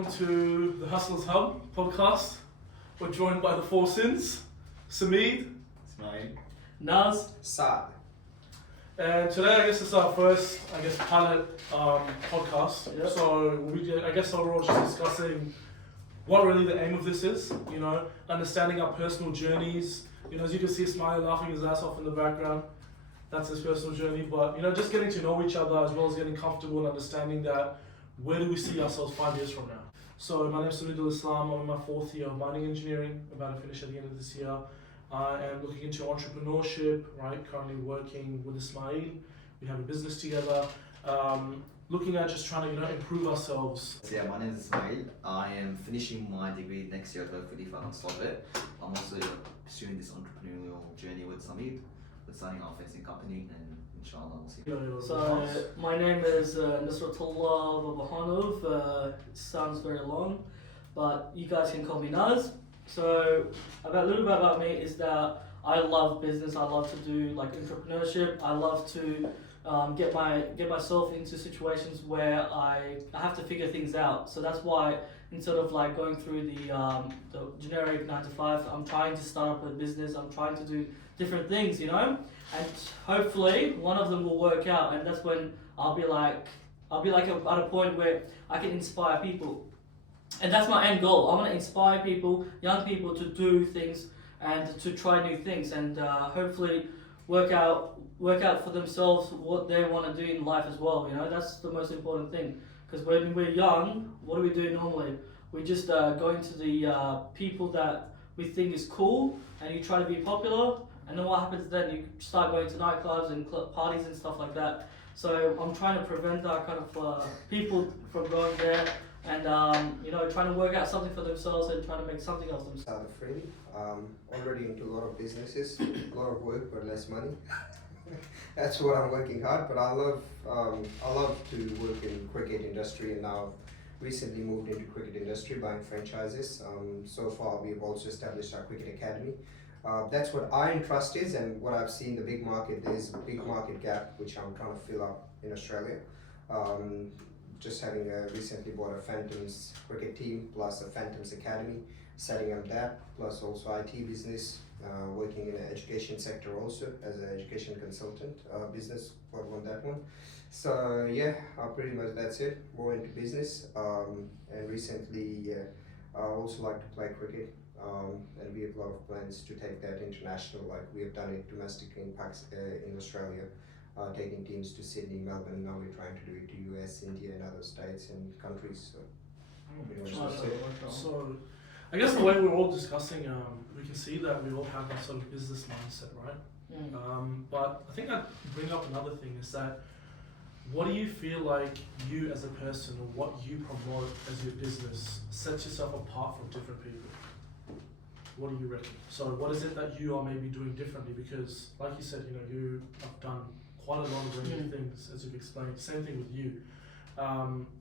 welcome to the Hustlers Hub podcast. We're joined by the four sins, Samid, Ismail, Naz, Saad. and today I guess it's our first, pilot podcast. Yep. So I guess overall just discussing what really the aim of this is, understanding our personal journeys. As you can see Ismail laughing his ass off in the background, that's his personal journey, but just getting to know each other as well as getting comfortable and understanding that where do we see ourselves 5 years from now. So my name is Samid Islam, I'm in my 4th year of mining engineering, about to finish at the end of this year. I am looking into entrepreneurship, right? Currently working with Ismail, we have a business together, looking at just trying to improve ourselves. So yeah, my name is Ismail. I am finishing my degree next year, hopefully if I can start it. I'm also pursuing this entrepreneurial journey with Samid. We're starting our fencing company and inshallah we'll see. So my name is Nusratullah Babahanov. It sounds very long, but you guys can call me Naz. So a little bit about me is that I love business. I love to do entrepreneurship. I love to get myself into situations where I have to figure things out. So that's why instead of going through the generic 9 to 5, I'm trying to start up a business. I'm trying to do different things, and hopefully one of them will work out, and that's when I'll be at a point where I can inspire people, and that's my end goal. I want to inspire people, young people, to do things and to try new things, and hopefully work out for themselves what they want to do in life as well. That's the most important thing, because when we're young, what do we do normally? We just go into the people that we think is cool, and you try to be popular. And then what happens then? You start going to nightclubs and parties and stuff like that. So I'm trying to prevent that kind of people from going there and trying to work out something for themselves and trying to make something of themselves. Already into a lot of businesses, a lot of work but less money. That's what I'm working hard. But I love to work in cricket industry, and now recently moved into cricket industry buying franchises. So far we've also established our cricket academy. That's what our interest is, and what I've seen the big market, there's a big market gap which I'm trying to fill up in Australia. Just having recently bought a Phantoms cricket team plus a Phantoms academy, setting up that, plus also IT business, working in the education sector also as an education consultant, business for that one. So yeah, pretty much that's it, more into business, and recently I also like to play cricket. And we have a lot of plans to take that international, like we have done it domestically in Australia, taking teams to Sydney, Melbourne. Now we're trying to do it to US, India, and other states and countries. So I guess the way we're all discussing, we can see that we all have that sort of business mindset, right? But I think I'd bring up another thing is that what do you feel like you as a person, or what you promote as your business, sets yourself apart from different people? What do you reckon? So what is it that you are maybe doing differently? Because like you said, you have done quite a lot of really things, as you've explained. Same thing with you.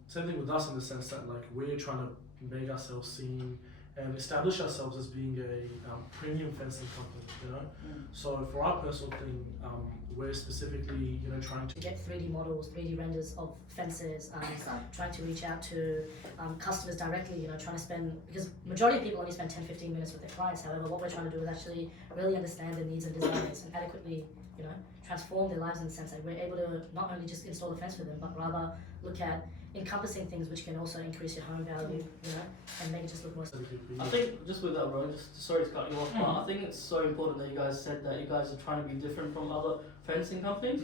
Same thing with us in the sense that we're trying to make ourselves seen and establish ourselves as being a premium fencing company, So for our personal thing, we're specifically, trying to get 3D models, 3D renders of fences, trying to reach out to customers directly, trying to spend, because majority of people only spend 10-15 minutes with their clients. However, what we're trying to do is actually really understand the needs of designers and adequately, transform their lives in the sense that we're able to not only just install the fence for them, but rather look at encompassing things which can also increase your home value, and make it just look more. I think just with that, bro, sorry to cut you off, but I think it's so important that you guys said that you guys are trying to be different from other fencing companies.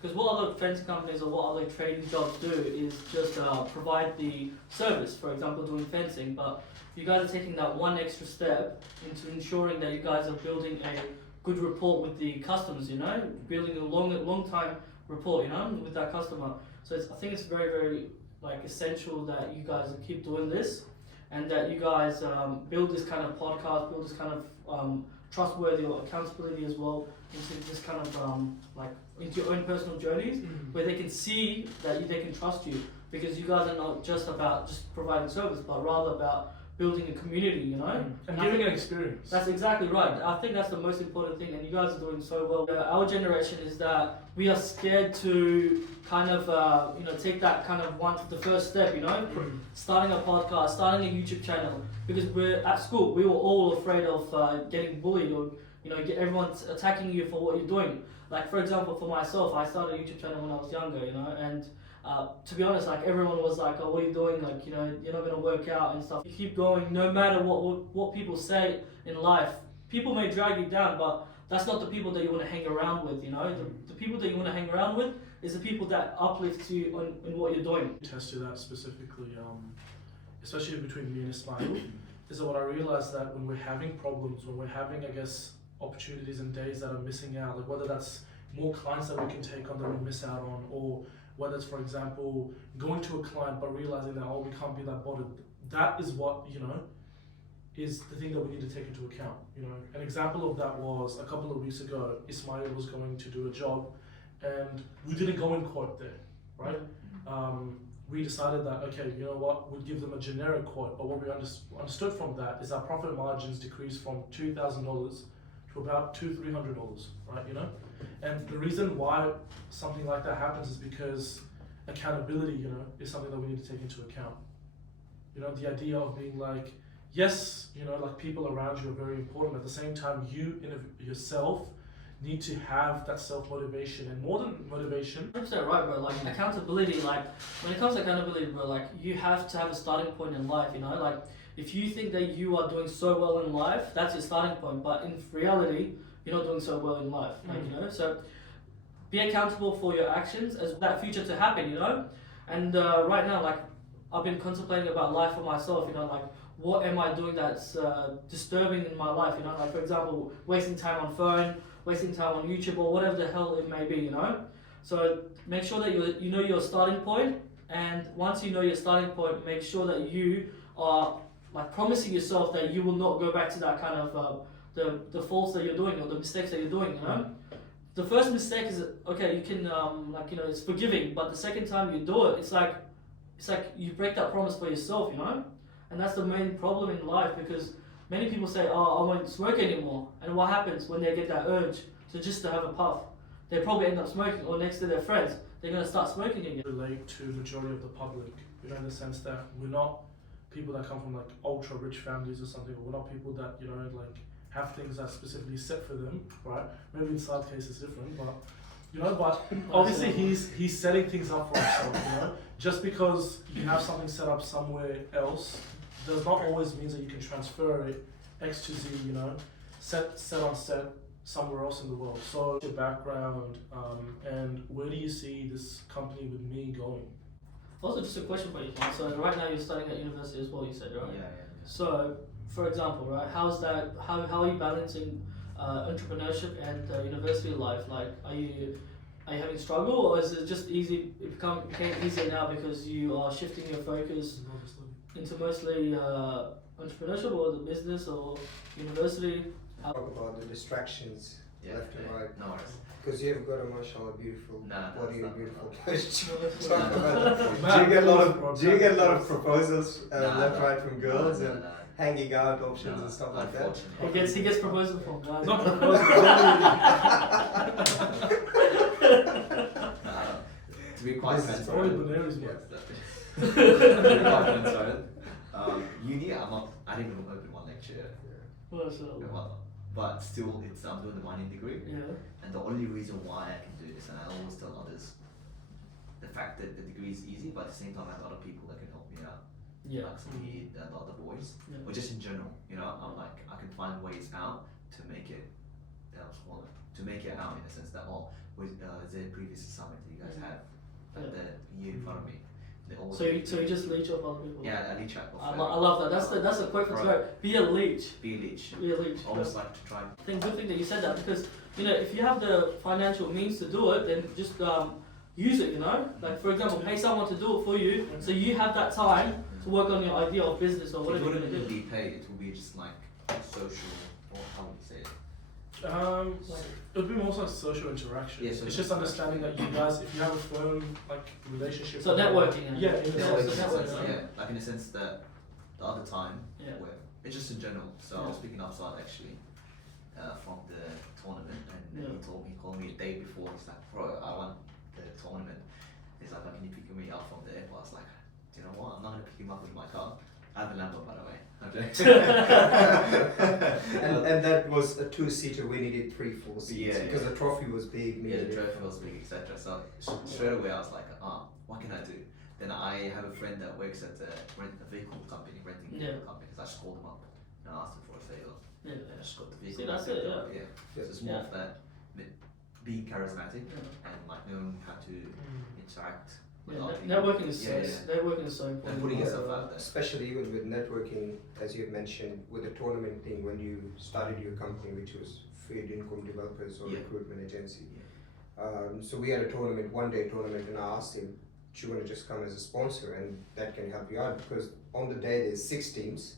Because what other fencing companies or what other trading jobs do is just provide the service, for example, doing fencing, but you guys are taking that one extra step into ensuring that you guys are building a good rapport with the customers, building a long time rapport, with that customer. So I think it's very, very essential that you guys keep doing this, and that you guys build this kind of podcast, build this kind of trustworthy or accountability as well into this kind of into your own personal journeys, where they can see that they can trust you, because you guys are not just about just providing service, but rather about building a community, you know. And I giving think an experience. that's exactly right. I think that's the most important thing, and you guys are doing so well. Our generation is that we are scared to kind of, take that kind of the first step, starting a podcast, starting a YouTube channel, because we're at school, we were all afraid of getting bullied or, everyone attacking you for what you're doing. Like, for example, for myself, I started a YouTube channel when I was younger, and to be honest, like, everyone was like, oh, what are you doing? Like, you're not going to work out and stuff. You keep going, no matter what people say in life. People may drag you down, but that's not the people that you want to hang around with, The people that you want to hang around with is the people that uplift you in what you're doing. Attest to that specifically, especially between me and Ismail, is that what I realized that when we're having problems, when we're having, I guess, opportunities and days that are missing out, like whether that's more clients that we can take on that we miss out on, or whether it's, for example, going to a client but realizing that, oh, we can't be that bothered. That is what, is the thing that we need to take into account. An example of that was a couple of weeks ago, Ismail was going to do a job and we didn't go in quote there, right? We decided that, okay, you know what, we'd give them a generic quote, but what we understood from that is our profit margins decreased from $2,000 to about $200-300, right? And the reason why something like that happens is because accountability, is something that we need to take into account. The idea of being like, yes, like people around you are very important. At the same time, you yourself need to have that self-motivation, and more than motivation. 100% right, bro. Like, accountability, like, when it comes to accountability, bro, like, you have to have a starting point in life, Like, if you think that you are doing so well in life, that's your starting point. But in reality, you're not doing so well in life, So be accountable for your actions as that future to happen, And right now, like, I've been contemplating about life for myself, like, what am I doing that's disturbing in my life, Like, for example, wasting time on phone, wasting time on YouTube, or whatever the hell it may be, So make sure that you know your starting point, and once you know your starting point, make sure that you are like promising yourself that you will not go back to that kind of the faults that you're doing or the mistakes that you're doing, The first mistake is, okay, you can it's forgiving, but the second time you do it, it's like you break that promise for yourself, And that's the main problem in life, because many people say, oh, I won't smoke anymore. And what happens when they get that urge to have a puff? They probably end up smoking, or next to their friends, they're going to start smoking again. Relate to the majority of the public, in the sense that we're not people that come from like ultra rich families or something, or we're not people that, like have things that specifically set for them, right? Maybe in Saad's case it's different, but but obviously he's setting things up for himself, Just because you have something set up somewhere else does not always mean that you can transfer it X to Z, set on set somewhere else in the world. So your background, and where do you see this company with me going? Also, just a question for you, Tom. So right now you're studying at university as well, you said, right? Yeah. So, for example, right, how are you balancing entrepreneurship and university life? Like, are you having struggle, or is it just easy? It became easier now because you are shifting your focus into mostly entrepreneurship, or the business, or university? Talk about the distractions left and right. No worries. Because you've got a mashallah beautiful body and beautiful posture. Nah. Do you get a lot of proposals left, right from girls and hanging out options and stuff like that? He gets proposals from guys. Not proposal. To be quite It's only transparent. bananas, Yes, mate. to be quite transparent. Uni, I didn't even open one lecture. But still, I'm doing the mining degree. Yeah. And the only reason why I can do this, and I always tell others, the fact that the degree is easy, but at the same time I have other people that can help me out. Yeah. Like Saeed and other boys. Yeah. Or just in general, I'm like, I can find ways out to make it, to make it out in a sense that, with the previous assignment that you guys have, like the year in front of me. So you just leech off other people? Yeah, I leech out. I love that. That's a quote for today. Be a leech. Be a leech. Be a leech. Almost like to try. Good thing that you said that, because if you have the financial means to do it, then just use it. Like, for example, pay someone to do it for you, so you have that time to work on your idea of business or whatever. It you're wouldn't gonna even do. be paid. It would be just like social, or how would you say it? It would be more like social interaction. Yeah, it's social just understanding that you guys, if you have a firm like relationship. So networking. Yeah, in a Yeah, sense, so yeah. networking. Yeah, like in the sense that the other time, Yeah. where it's just in general. So I Yeah. was picking up side actually from the tournament, and Yeah. he called me a day before. He's like, bro, I won the tournament. He's like, can you pick me up from the airport? I was like, do you know what? I'm not gonna pick him up with my car. I have a Lambo, by the way. And that was a 2-seater. We needed 3 4 seats Yeah, because yeah. the trophy was big. Yeah, the needed- trophy was big, etc. So straight away I was like, what can I do? Then I have a friend that works at a vehicle company, renting Yeah. vehicle company. So I just called him up and I asked him for a favor. Yeah. I just got the vehicle. See, that's and I it, picked up, yeah. So it's more Yeah. of that being charismatic Yeah. and like knowing how to interact with Yeah, other people. networking is Yeah, networking is so And important. putting yourself out there. Especially even with networking, as you mentioned, with the tournament thing when you started your company, which was Feed Income Developers or Yeah. Recruitment Agency. Yeah. So we had a tournament, 1-day tournament, and I asked him, do you want to just come as a sponsor, and that can help you out, because on the day there's 6 teams,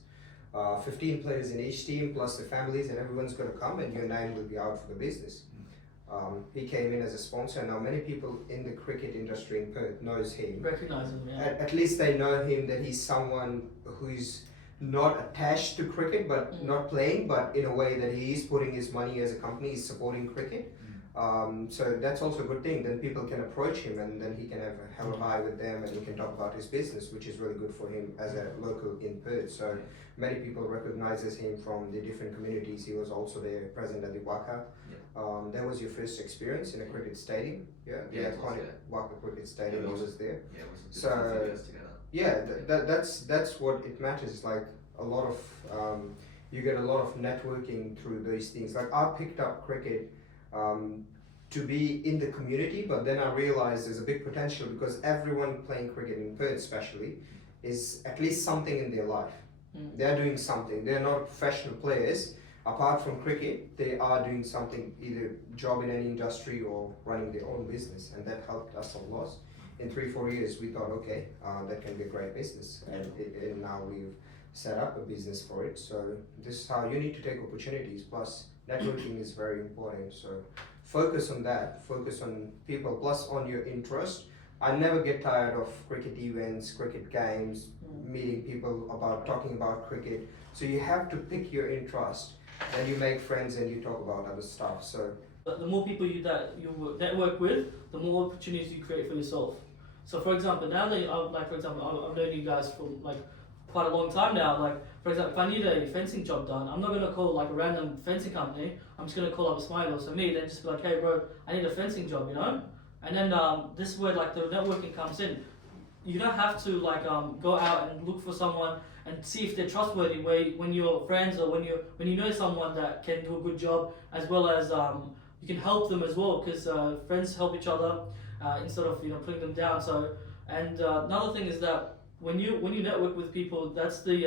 15 players in each team plus the families, and everyone's going to come and your name will be out for the business. He came in as a sponsor. Now many people in the cricket industry in Perth knows him. Recognize him, yeah. At least they know him, that he's someone who's not attached to cricket but not playing, but in a way that he is putting his money as a company, he's supporting cricket. So that's also a good thing. Then people can approach him and then he can have a hell of a high with them and he can talk about his business, which is really good for him as a local in Perth. So many people recognizes him from the different communities. He was also there present at the Waka. That was your first experience in a cricket stadium, the Yeah, it was, iconic Waka Cricket Stadium. Yeah, it he was. was there. Yeah, it was So, the 2 years together. Yeah, that's what it matters. Like a lot of you get a lot of networking through these things. Like I picked up cricket to be in the community, but then I realized there's a big potential because everyone playing cricket in Perth, especially, is at least something in their life. They're doing something. They're not professional players. Apart from cricket, they are doing something, either job in any industry or running their own business, and that helped us a lot. In 3-4 years, we thought, okay, that can be a great business, and now we've set up a business for it. So this is how you need to take opportunities. Plus, networking is very important. So focus on that. Focus on people. Plus, on your interest. I never get tired of cricket events, cricket games, meeting people about talking about cricket. So you have to pick your interest. Then you make friends and you talk about other stuff. So But the more people you network with, the more opportunities you create for yourself. So for example, now that I've known you guys for like quite a long time now. Like for example, if I need a fencing job done, I'm not gonna call like a random fencing company. I'm just gonna call up Ismail or me. Then just be like, hey bro, I need a fencing job, you know. And then this is where like the networking comes in. You don't have to like go out and look for someone and see if they're trustworthy. When you're friends or when you know someone that can do a good job, as well as you can help them as well, because friends help each other instead of putting them down. So and another thing is that when you network with people, that's the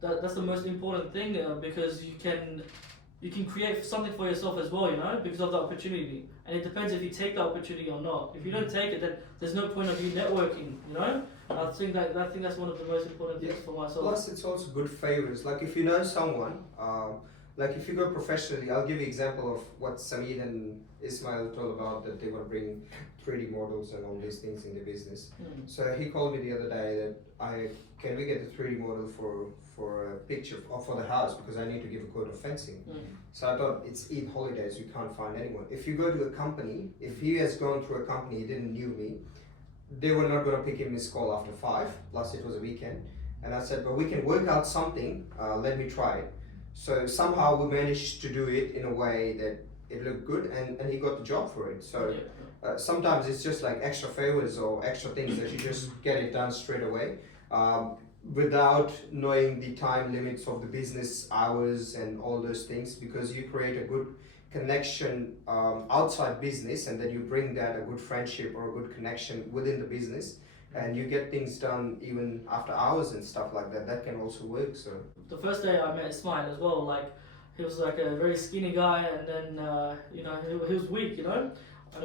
that's the most important thing because you can create something for yourself as well, because of the opportunity. And it depends if you take the opportunity or not. If you don't take it, then there's no point of you networking, I think that's one of the most important things for myself. plus, it's also good favors. Like if you know someone, like if you go professionally, I'll give you example of what Samir and Ismail told about, that they want to bring 3D models and all these things in the business. So he called me the other day that can we get the 3D model for a picture or for the house, because I need to give a quote of fencing. So I thought, it's Eid holidays, you can't find anyone. If you go to a company, if he has gone through a company, he didn't knew me, they were not going to pick him his call after 5, plus it was a weekend. And I said, but we can work out something, let me try it. So somehow we managed to do it in a way that it looked good, and he got the job for it. So sometimes it's just like extra favors or extra things that you just get it done straight away. Without knowing the time limits of the business hours and all those things, because you create a good connection outside business, and then you bring that a good friendship or a good connection within the business, and you get things done even after hours and stuff like that. That can also work. So the first day I met Ismail as well, like he was like a very skinny guy, and then he was weak, And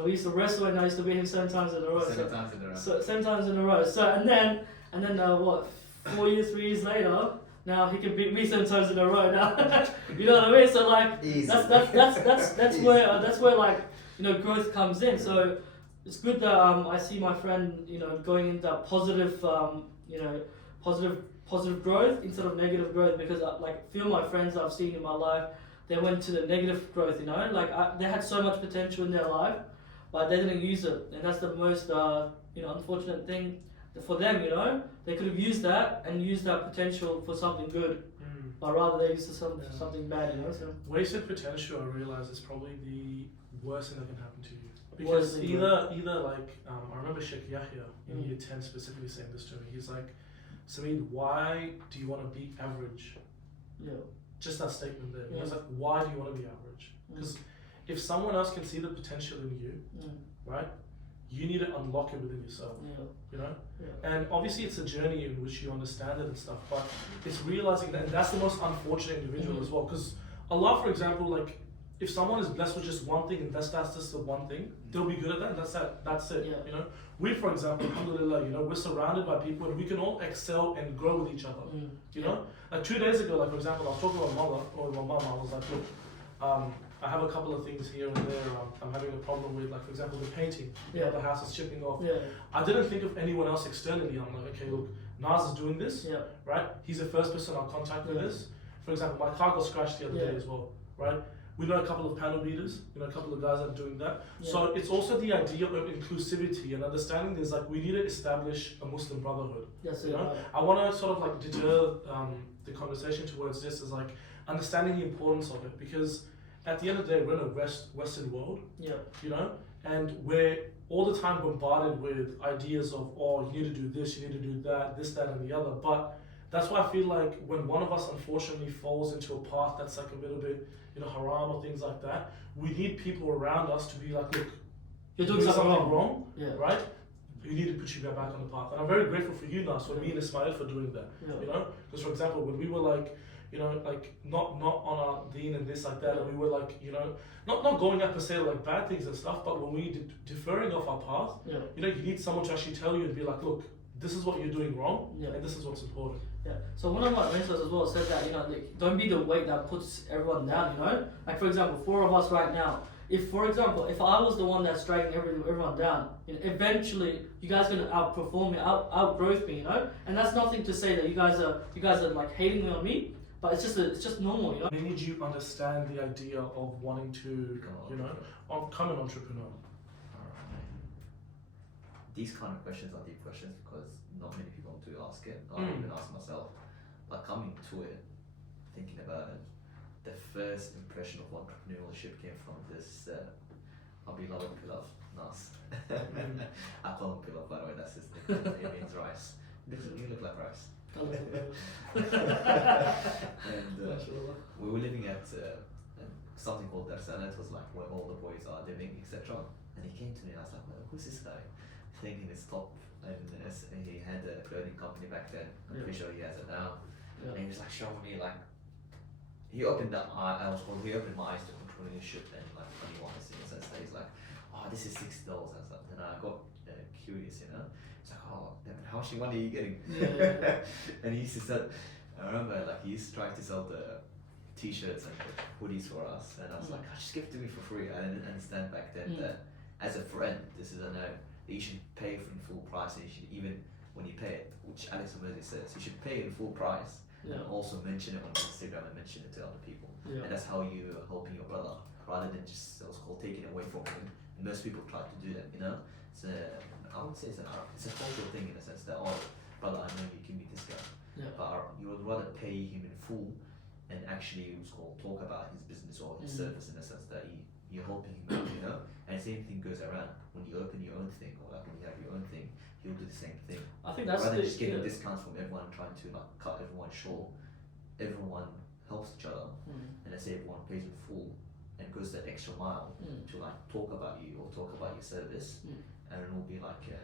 we used to wrestle, and I used to beat him 7 times in a row. 7 times in a row. So 7 times in a row. So and then what? 3 years later, now he can beat me 7 times in a row. Now, you know what I mean? So like easy. that's where like growth comes in. So it's good that I see my friend going into that positive positive growth instead of negative growth, because like a few of my friends I've seen in my life, they went to the negative growth, you know, like they had so much potential in their life, but they didn't use it, and that's the most unfortunate thing for them, you know. They could have used that and used that potential for something good, but rather they used it for something bad, you know. So wasted potential, I realize, is probably the worst thing that can happen to you. Because either like I remember Sheikh Yahya in year 10 specifically saying this to me. He's like, Sameed, why do you want to be average? Yeah. Just that statement there. He was like, why do you want to be average? Because if someone else can see the potential in you, right, you need to unlock it within yourself. You know? And obviously it's a journey in which you understand it and stuff, but it's realizing that, and that's the most unfortunate individual as well. Because Allah, for example, like, if someone is blessed with just one thing and that's just the one thing, they'll be good at that and that's it. You know, we, for example, alhamdulillah, you know, we're surrounded by people and we can all excel and grow with each other. You know, like 2 days ago, like for example, I was talking to my mother or my mum. I was like, look, I have a couple of things here and there. I'm having a problem with, like for example, the painting. The house is chipping off. I didn't think of anyone else externally. I'm like, okay, look, Naz is doing this, right? He's the first person I'll contact with this. For example, my car got scratched the other day as well, right? We know a couple of panel beaters, you know, a couple of guys that are doing that. So it's also the idea of inclusivity and understanding there's like, we need to establish a Muslim brotherhood. You know? I want to sort of like deter the conversation towards this is like understanding the importance of it, because at the end of the day, we're in a Western world, you know, and we're all the time bombarded with ideas of, oh, you need to do this, you need to do that, this, that, and the other. But that's why I feel like when one of us unfortunately falls into a path that's like a little bit, you know, haram or things like that, we need people around us to be like, look, you're doing something wrong, right? You need to put you back on the path. And I'm very grateful for you, Nas, for me and Ismail for doing that, you know? Because for example, when we were like, you know, like not on our deen and this like that, and we were like, you know, not going up per se like bad things and stuff, but when we deferring off our path, you know, you need someone to actually tell you and be like, look, this is what you're doing wrong, and this is what's important. So one of my mentors as well said that, you know, like, don't be the weight that puts everyone down, you know? Like for example, 4 of us right now, if I was the one that's dragging everyone down, you know, eventually you guys are gonna outperform me, outgrowth me, you know? And that's nothing to say that you guys are like hating on me, but it's just normal, you know? They need you to understand the idea of wanting to, you know, become an entrepreneur. These kind of questions are deep questions because not many people do ask it. I even ask myself. But coming to it, thinking about it, the first impression of entrepreneurship came from this beloved pilaf, Nas. I call him pilaf, by the way, that's his nickname. It means rice. You look like rice. And we were living at something called Darsana. It was like where all the boys are living, etc. And he came to me and I was like, well, who's this guy? Thinking it's top, and he had a clothing company back then. I'm pretty sure he has it now. And he was like showing me like, he opened my eyes to entrepreneurship and like funny ones in the sense that he's like, oh, this is $60. I was like, then I got curious, you know. It's like, oh, how much money are you getting? And he used to sell. I remember like he used to try to sell the t-shirts and hoodies for us, and I was like, oh, just give it to me for free. I didn't understand back then that as a friend, this is a no. You should pay for in full price, and you should, even when you pay it, which Alex Emerzi says, you should pay in full price and also mention it on Instagram and mention it to other people. And that's how you are helping your brother, rather than just taking it away from him. And most people try to do that, you know. I would say it's a cultural thing in the sense that, oh, brother, I know you give me this guy, but you would rather pay him in full and actually talk about his business or his service in the sense that you're helping him out, you know. And the same thing goes around when you open your own thing, or like when you have your own thing, you'll do the same thing. I think that's rather than just getting discounts from everyone, trying to like cut everyone short. Everyone helps each other, and let's say everyone pays in full and goes that extra mile to like talk about you or talk about your service, and it will be like a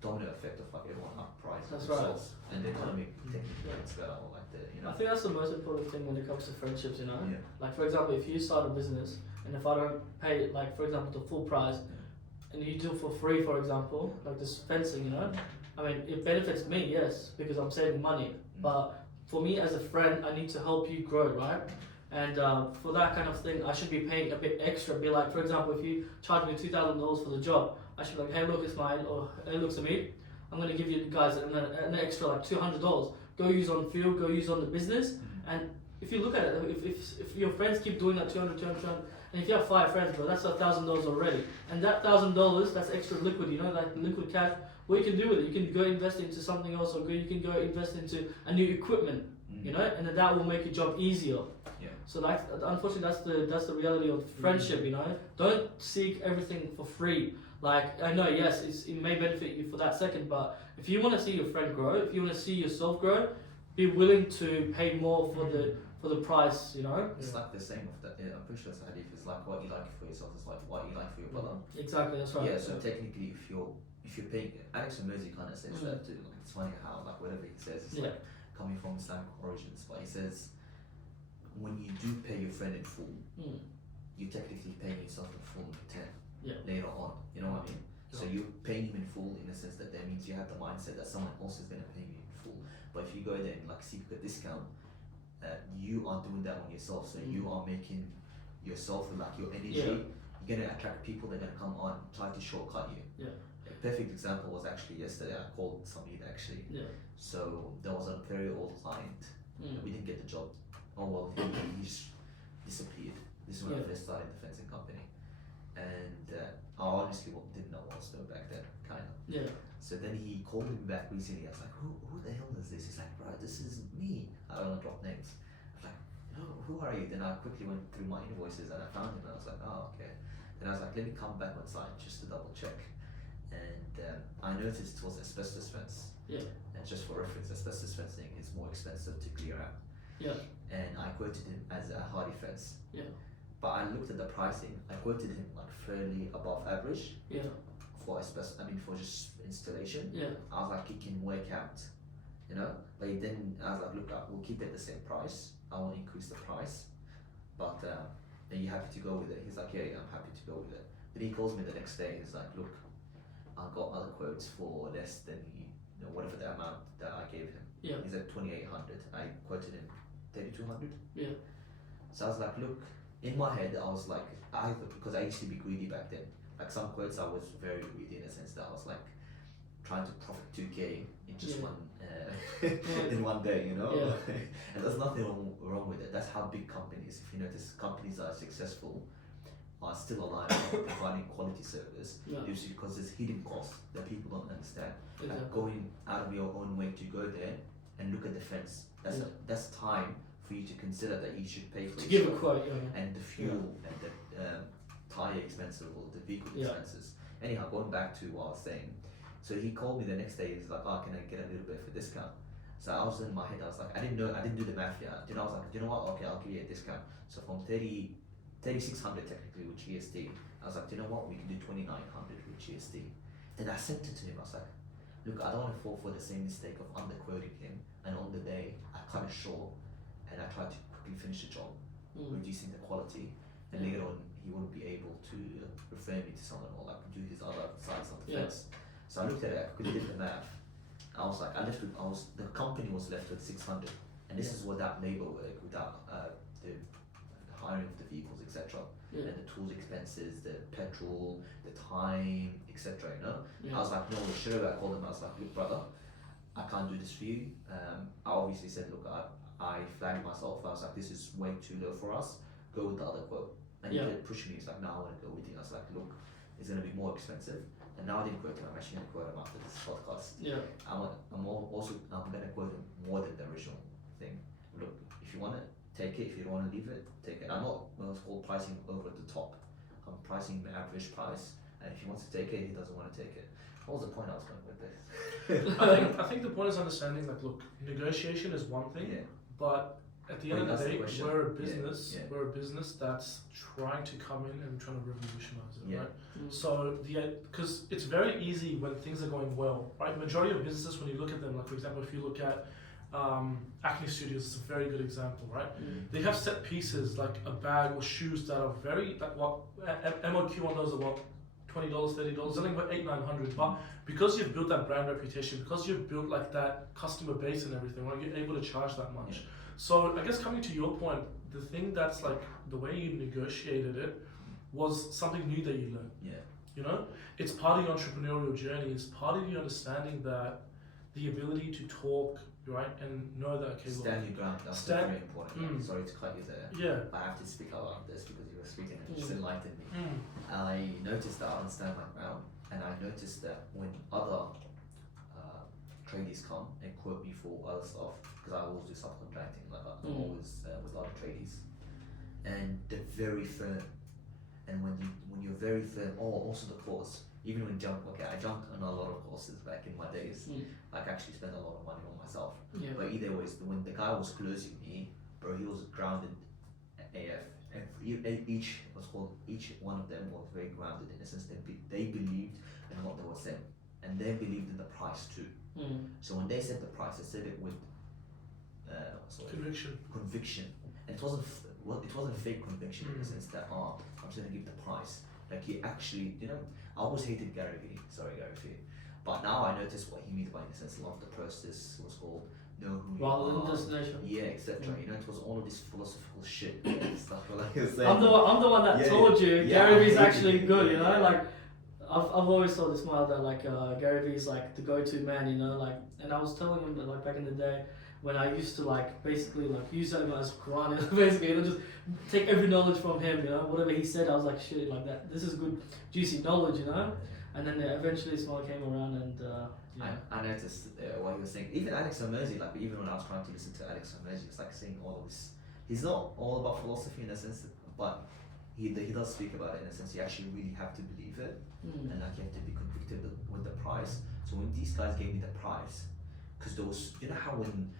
domino effect of like everyone uprising themselves and the economy technically gets better, or like the, you know. I think that's the most important thing when it comes to friendships, you know. Like for example, if you start a business and if I don't pay, like for example, the full price, and you do it for free, for example, like this fencing, you know, I mean, it benefits me, yes, because I'm saving money. But for me as a friend, I need to help you grow, right? And for that kind of thing, I should be paying a bit extra. Be like, for example, if you charge me $2,000 for the job, I should be like, hey, look, Ismail, or hey, look, Samir, I'm going to give you guys an extra like $200. Go use on field, go use on the business. And if you look at it, if your friends keep doing that 200, and if you have 5 friends, bro, that's $1,000 already. And that $1,000, that's extra liquid, you know, like liquid cash. What you can do with it, you can go invest into something else, or you can go invest into a new equipment, you know, and then that will make your job easier. Yeah. So that's unfortunately that's the reality of friendship, you know. Don't seek everything for free. Like, I know, yes, it may benefit you for that second, but if you want to see your friend grow, if you want to see yourself grow, be willing to pay more for the price, you know. It's like the same with that. I'm pretty sure it's hadith. It's like what you like for yourself is like what you like for your brother. Exactly, that's right. Yeah. So technically, if you're paying, Alex Ramosi kind of says that too. Like, it's funny how like whatever he says, it's like coming from Islamic origins, but he says when you do pay your friend in full, you're technically paying yourself in full in return. Later on, you know what I mean? So you're paying him in full in the sense that means you have the mindset that someone else is going to pay you in full. But if you go there and like seek a discount, you are doing that on yourself. So you are making yourself like your energy. You're going to attract people that are going to come on, try to shortcut you. A perfect example was actually yesterday. I called somebody actually. So there was a very old client. We didn't get the job. Oh well, he just disappeared. This is when I first started the fencing company. And I honestly didn't know what I was doing back then, kind of. So then he called me back recently. I was like, who the hell is this? He's like, bro, this is me. I don't want to drop names. I was like, no, who are you? Then I quickly went through my invoices and I found him. And I was like, oh, okay. Then I was like, let me come back on site just to double check. And I noticed it was asbestos fence. And just for reference, asbestos fencing is more expensive to clear out. And I quoted him as a hardy fence. But I looked at the pricing. I quoted him like fairly above average. For asbestos, for just installation. I was like, he can work out, you know. But then I was like, look, we'll keep it the same price. I won't increase the price. But are you happy to go with it? He's like, yeah, I'm happy to go with it. Then he calls me the next day. He's like, look, I got other quotes for less than whatever the amount that I gave him. He's at 2,800. I quoted him 3,200. So I was like, look. In my head, I was like, because I used to be greedy back then. Like some quotes, I was very greedy in a sense that I was like trying to profit 2K in just in one day, you know. And there's nothing wrong with it. That's how big companies. If you notice, companies that are successful are still alive, providing quality service. Usually because there's hidden costs that people don't understand. Like going out of your own way to go there and look at the fence. That's time for you to consider that you should pay for to give a quote, and the fuel and the tire expenses or the vehicle expenses. Anyhow, going back to what I was saying, so he called me the next day. He's like, "Oh, can I get a little bit of a discount?" So I was in my head. I was like, I didn't do the math yet. I was like, you know what? Okay, I'll give you a discount. So from 3,600 technically with GST, I was like, you know what? We can do 2,900 with GST. Then I sent it to him. I was like, look, I don't want to fall for the same mistake of underquoting him, and on the day I cut it short. And I tried to quickly finish the job, reducing the quality, and later on he wouldn't be able to refer me to someone or like do his other sides of the fence. So I looked at it, I quickly did the math. I was like, the company was left with 600, and this is without labor work, without the hiring of the vehicles, etc. And the tools expenses, the petrol, the time, etc. You know, I was like, no, straight away I called him. I was like, look, brother, I can't do this for you. I obviously said, look, I flagged myself. I was like, this is way too low for us. Go with the other quote. And he kept pushing me. He's like, no, I want to go with you. I was like, look, it's going to be more expensive. And now I didn't quote him. I'm actually going to quote him after this podcast. I'm going to quote him more than the original thing. Look, if you want it, take it. If you don't want to leave it, take it. I'm not what's called pricing over the top. I'm pricing the average price. And if he wants to take it, he doesn't want to take it. What was the point I was going with this? I think the point is understanding that, look, negotiation is one thing. But at the end of the day, we're a business. We're a business that's trying to come in and trying to revolutionize it, right? So because it's very easy when things are going well, right? Majority of businesses, when you look at them, like for example, if you look at Acne Studios, it's a very good example, right? They have set pieces like a bag or shoes that are very MOQ on those are what $20, $30, something about $800-900. But because you've built that brand reputation, because you've built like that customer base and everything, right, you're able to charge that much. So I guess coming to your point, the thing that's like the way you negotiated it was something new that you learned. You know, it's part of your entrepreneurial journey. It's part of you understanding that the ability to talk, right, and know that okay, Stand your ground. That's Stand- very important. Sorry to cut you there. yeah, I have to speak about this because you were speaking and it just Mm. enlightened me. I noticed that I understand my ground, and I noticed that when other tradies come and quote me for other stuff, because I always do subcontracting, like I'm always with other tradies, and they're very firm. And when you're very firm, also the course. Even when I jumped on a lot of courses back in my days. Like actually spent a lot of money on myself. Yeah. But either way, when the guy was closing me, bro, he was grounded AF. And each one of them was very grounded in the sense that they believed in what they were saying, and they believed in the price too. So when they said the price, they said it with conviction, and it wasn't fake conviction in the sense that I'm just gonna give the price. Like he actually, I always hated Gary Vee. Sorry, Gary Vee. But now I notice what he means by in the sense love the process was called know who Rather you than are. destination. Yeah, etc. It was all of this philosophical shit and stuff like you're saying. I'm the one that Yeah, told you yeah, Gary I Vee's hated actually it. good, Yeah. like I've always thought this smile that like Gary Vee's like the go-to man, like, and I was telling him that like back in the day when I used to like basically like use him as Quran, basically, just take every knowledge from him, whatever he said, I was like shit like that. This is good juicy knowledge, and then eventually Smile came around and I noticed what he was saying. Even Alex Omerzi, like even when I was trying to listen to Alex Omerzi, it's like saying all of this. He's not all about philosophy in a sense, but he does speak about it in a sense. You actually really have to believe it, and like you have to be convicted with the price. So when these guys gave me the price, because there was, how when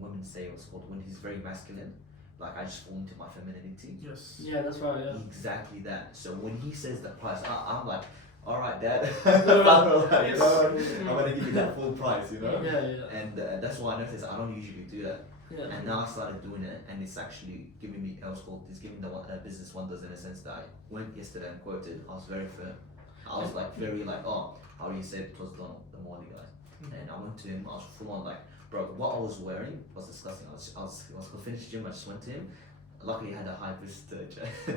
women say what's called when he's very masculine, like I just fall into my femininity. yes, yeah, that's right, yeah. Exactly that. So when he says the price, I'm like, all right, Dad. Yes. I'm gonna give you that full price, Yeah. And that's why I noticed I don't usually do that. Yeah. And now I started doing it, and it's actually giving me it's giving the business wonders in a sense that I went yesterday and quoted. I was very firm. I was like very like, how you said it was the Morley guy, and I went to him. I was full on like, bro, what I was wearing was disgusting. I was gonna finish gym. I just went to him. Luckily, he had a high-vis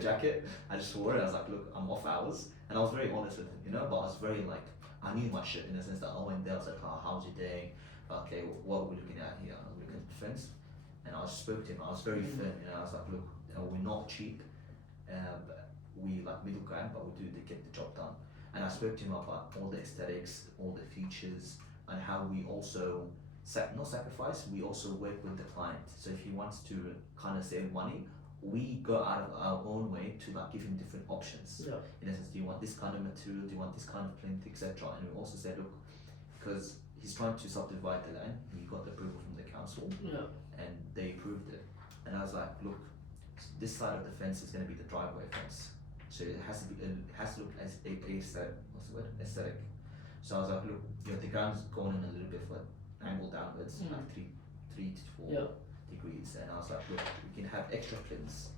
jacket. I just wore it. I was like, look, I'm off hours, and I was very honest with him, But I was very like, I knew my shit in the sense that I went there. I was like, how's your day? Okay, what are we looking at here? We're looking at the fence. And I spoke to him. I was very firm, I was like, look, we're not cheap, we like middle ground, but we do to get the job done. And I spoke to him about all the aesthetics, all the features, and how we also not sacrifice. We also work with the client. So if he wants to kind of save money, we go out of our own way to like give him different options. Yeah. In essence, do you want this kind of material? Do you want this kind of plinth, etc. And we also said, look, because he's trying to subdivide the land, he got the approval from the council. Yeah. And they approved it. And I was like, look, this side of the fence is going to be the driveway fence, so it has to look as aesthetic. So I was like, look, the ground's going in a little bit for angle downwards, like 3 to 4 degrees. And I was like, look, we can have extra plinths,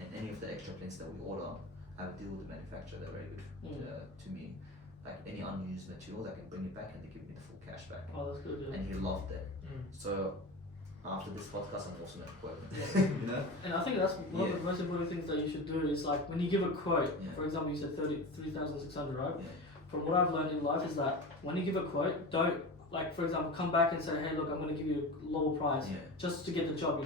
and any of the extra plinths that we order, I have a deal with the manufacturer. They're very good to me. Like any unused materials, I can bring it back and they give me the full cash back. Oh, that's good. Yeah. And he loved it. So after this podcast, I'm also going to quote And I think that's one of the most important things that you should do is like when you give a quote, for example, you said 3,600, right? Yeah. From what I've learned in life is that when you give a quote, don't like, for example, come back and say, hey, look, I'm going to give you a lower price just to get the job,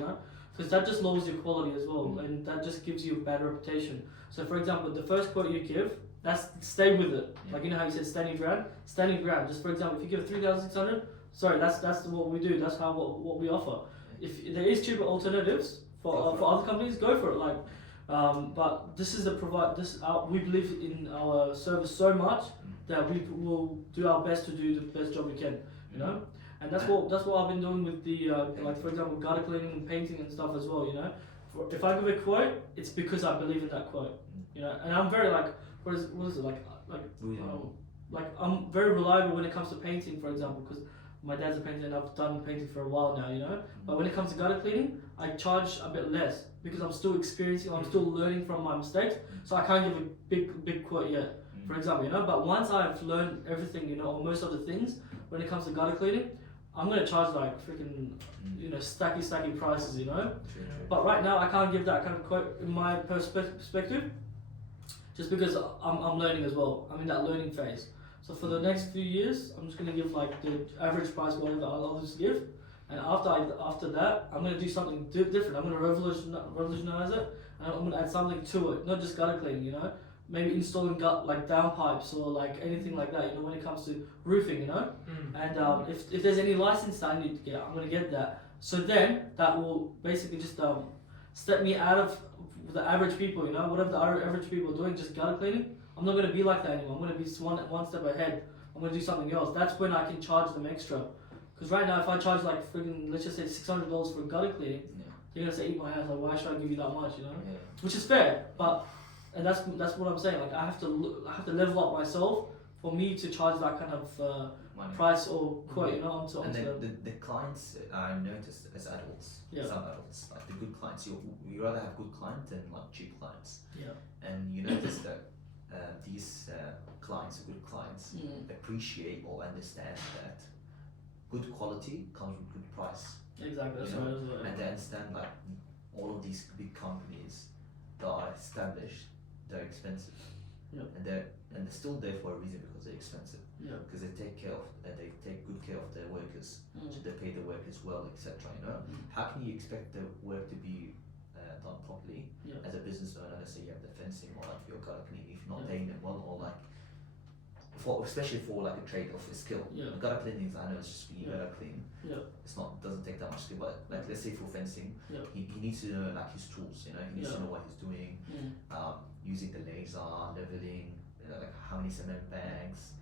because that just lowers your quality as well, and that just gives you a bad reputation. So, for example, the first quote you give, stay with it. Like how you said, standing ground. Just for example, if you give 3,600, sorry, that's what we do. That's what we offer. If there is cheaper alternatives for other companies, go for it. But this is we believe in our service so much that we will do our best to do the best job we can, And that's what I've been doing with the like, for example, gutter cleaning and painting and stuff as well, If I give a quote, it's because I believe in that quote, And I'm very like, what is it like I'm very reliable when it comes to painting, for example, because my dad's a painter and I've done painting for a while now, But when it comes to gutter cleaning, I charge a bit less because I'm still experiencing, I'm still learning from my mistakes, so I can't give a big quote yet, for example, But once I've learned everything, or most of the things when it comes to gutter cleaning, I'm gonna charge like freaking, stacky prices, True. But right now I can't give that kind of quote in my perspective just because I'm learning as well. I'm in that learning phase. So for the next few years, I'm just gonna give like the average price, whatever I'll just give. And after that, I'm gonna do something different. I'm gonna revolutionize it, and I'm gonna add something to it. Not just gutter cleaning, you know. Maybe installing like downpipes or like anything like that. You know, when it comes to roofing, you know. And if there's any license that I need to get, I'm gonna get that. So then that will basically just step me out of the average people. You know, whatever the average people are doing, just gutter cleaning. I'm not gonna be like that anymore. I'm gonna be one step ahead. I'm gonna do something else. That's when I can charge them extra. Because right now, if I charge like freaking, let's just say $600 for gutter cleaning, you're gonna say, eat my ass. Like, why should I give you that much? You know, which is fair, but and that's what I'm saying. Like, I have to level up myself for me to charge that kind of price or quote. You know, onto and them. the clients I noticed as adults, some adults, like the good clients, you rather have good clients than like cheap clients. Yeah. And you notice that these clients, good clients, appreciate or understand that good quality comes with good price. Exactly. That's right. And they understand like all of these big companies that are established, they're expensive. And they're still there for a reason, because they're expensive. Because they take good care of their workers. So they pay the workers well, etc. You know, how can you expect the work to be done properly as a business owner? Let's say you have the fencing or like your gutter cleaning, if you're not paying them well, or like especially for like a trade of a skill. Gutter cleaning is, I know it's just you gotta clean. Doesn't take that much skill, but like let's say for fencing, he needs to know like his tools. You know, he needs to know what he's doing, using the laser, leveling, like how many cement bags,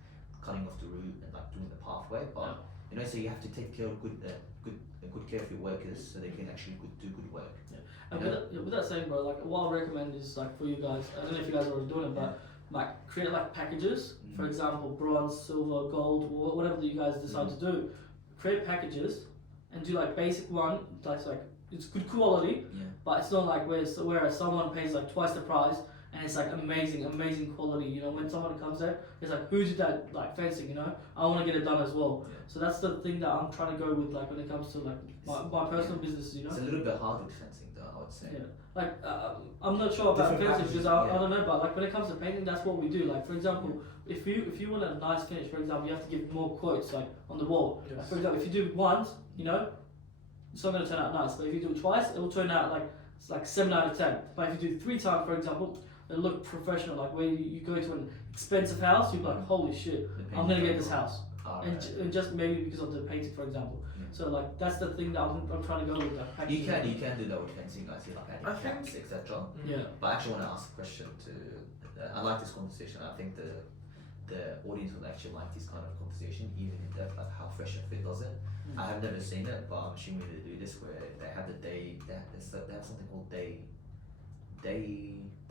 cutting off the root, and like doing the pathway. But you know, so you have to take care of good care of your workers, so they can actually do good work. And with that saying, bro, like what I recommend is like for you guys. I don't know if you guys are already doing it, but like create like packages. For example, bronze, silver, gold, whatever that you guys decide to do. Create packages and do like basic one. That's like it's good quality, but it's not like whereas someone pays like twice the price and it's like amazing quality. You know, when someone comes there, it's like, who did that like fencing? You know, I want to get it done as well. So that's the thing that I'm trying to go with, like when it comes to like my personal businesses. You know, it's a little bit hard with fencing, though, I would say. Like I'm not sure about fencing because I don't know, but like when it comes to painting, that's what we do. Like for example, if you want a nice finish, for example, you have to give more quotes like on the wall. Like, for example, if you do it once, you know, it's not going to turn out nice. But if you do it twice, it will turn out like it's like 7 out of 10. But if you do it 3 times, for example, it'll look professional. Like when you go to an expensive house, you're like, holy shit, I'm going to get this house. And just maybe because of the painting, for example. So like that's the thing that I'm trying to go with. Like, you can do that with fencing, I see, like adding caps, etc. But I actually want to ask a question to. I like this conversation. I think the audience will actually like this kind of conversation, even in depth, like how Fresh and Fit does it. I have never seen it, but I'm assuming they do this where they have the day. They have something called day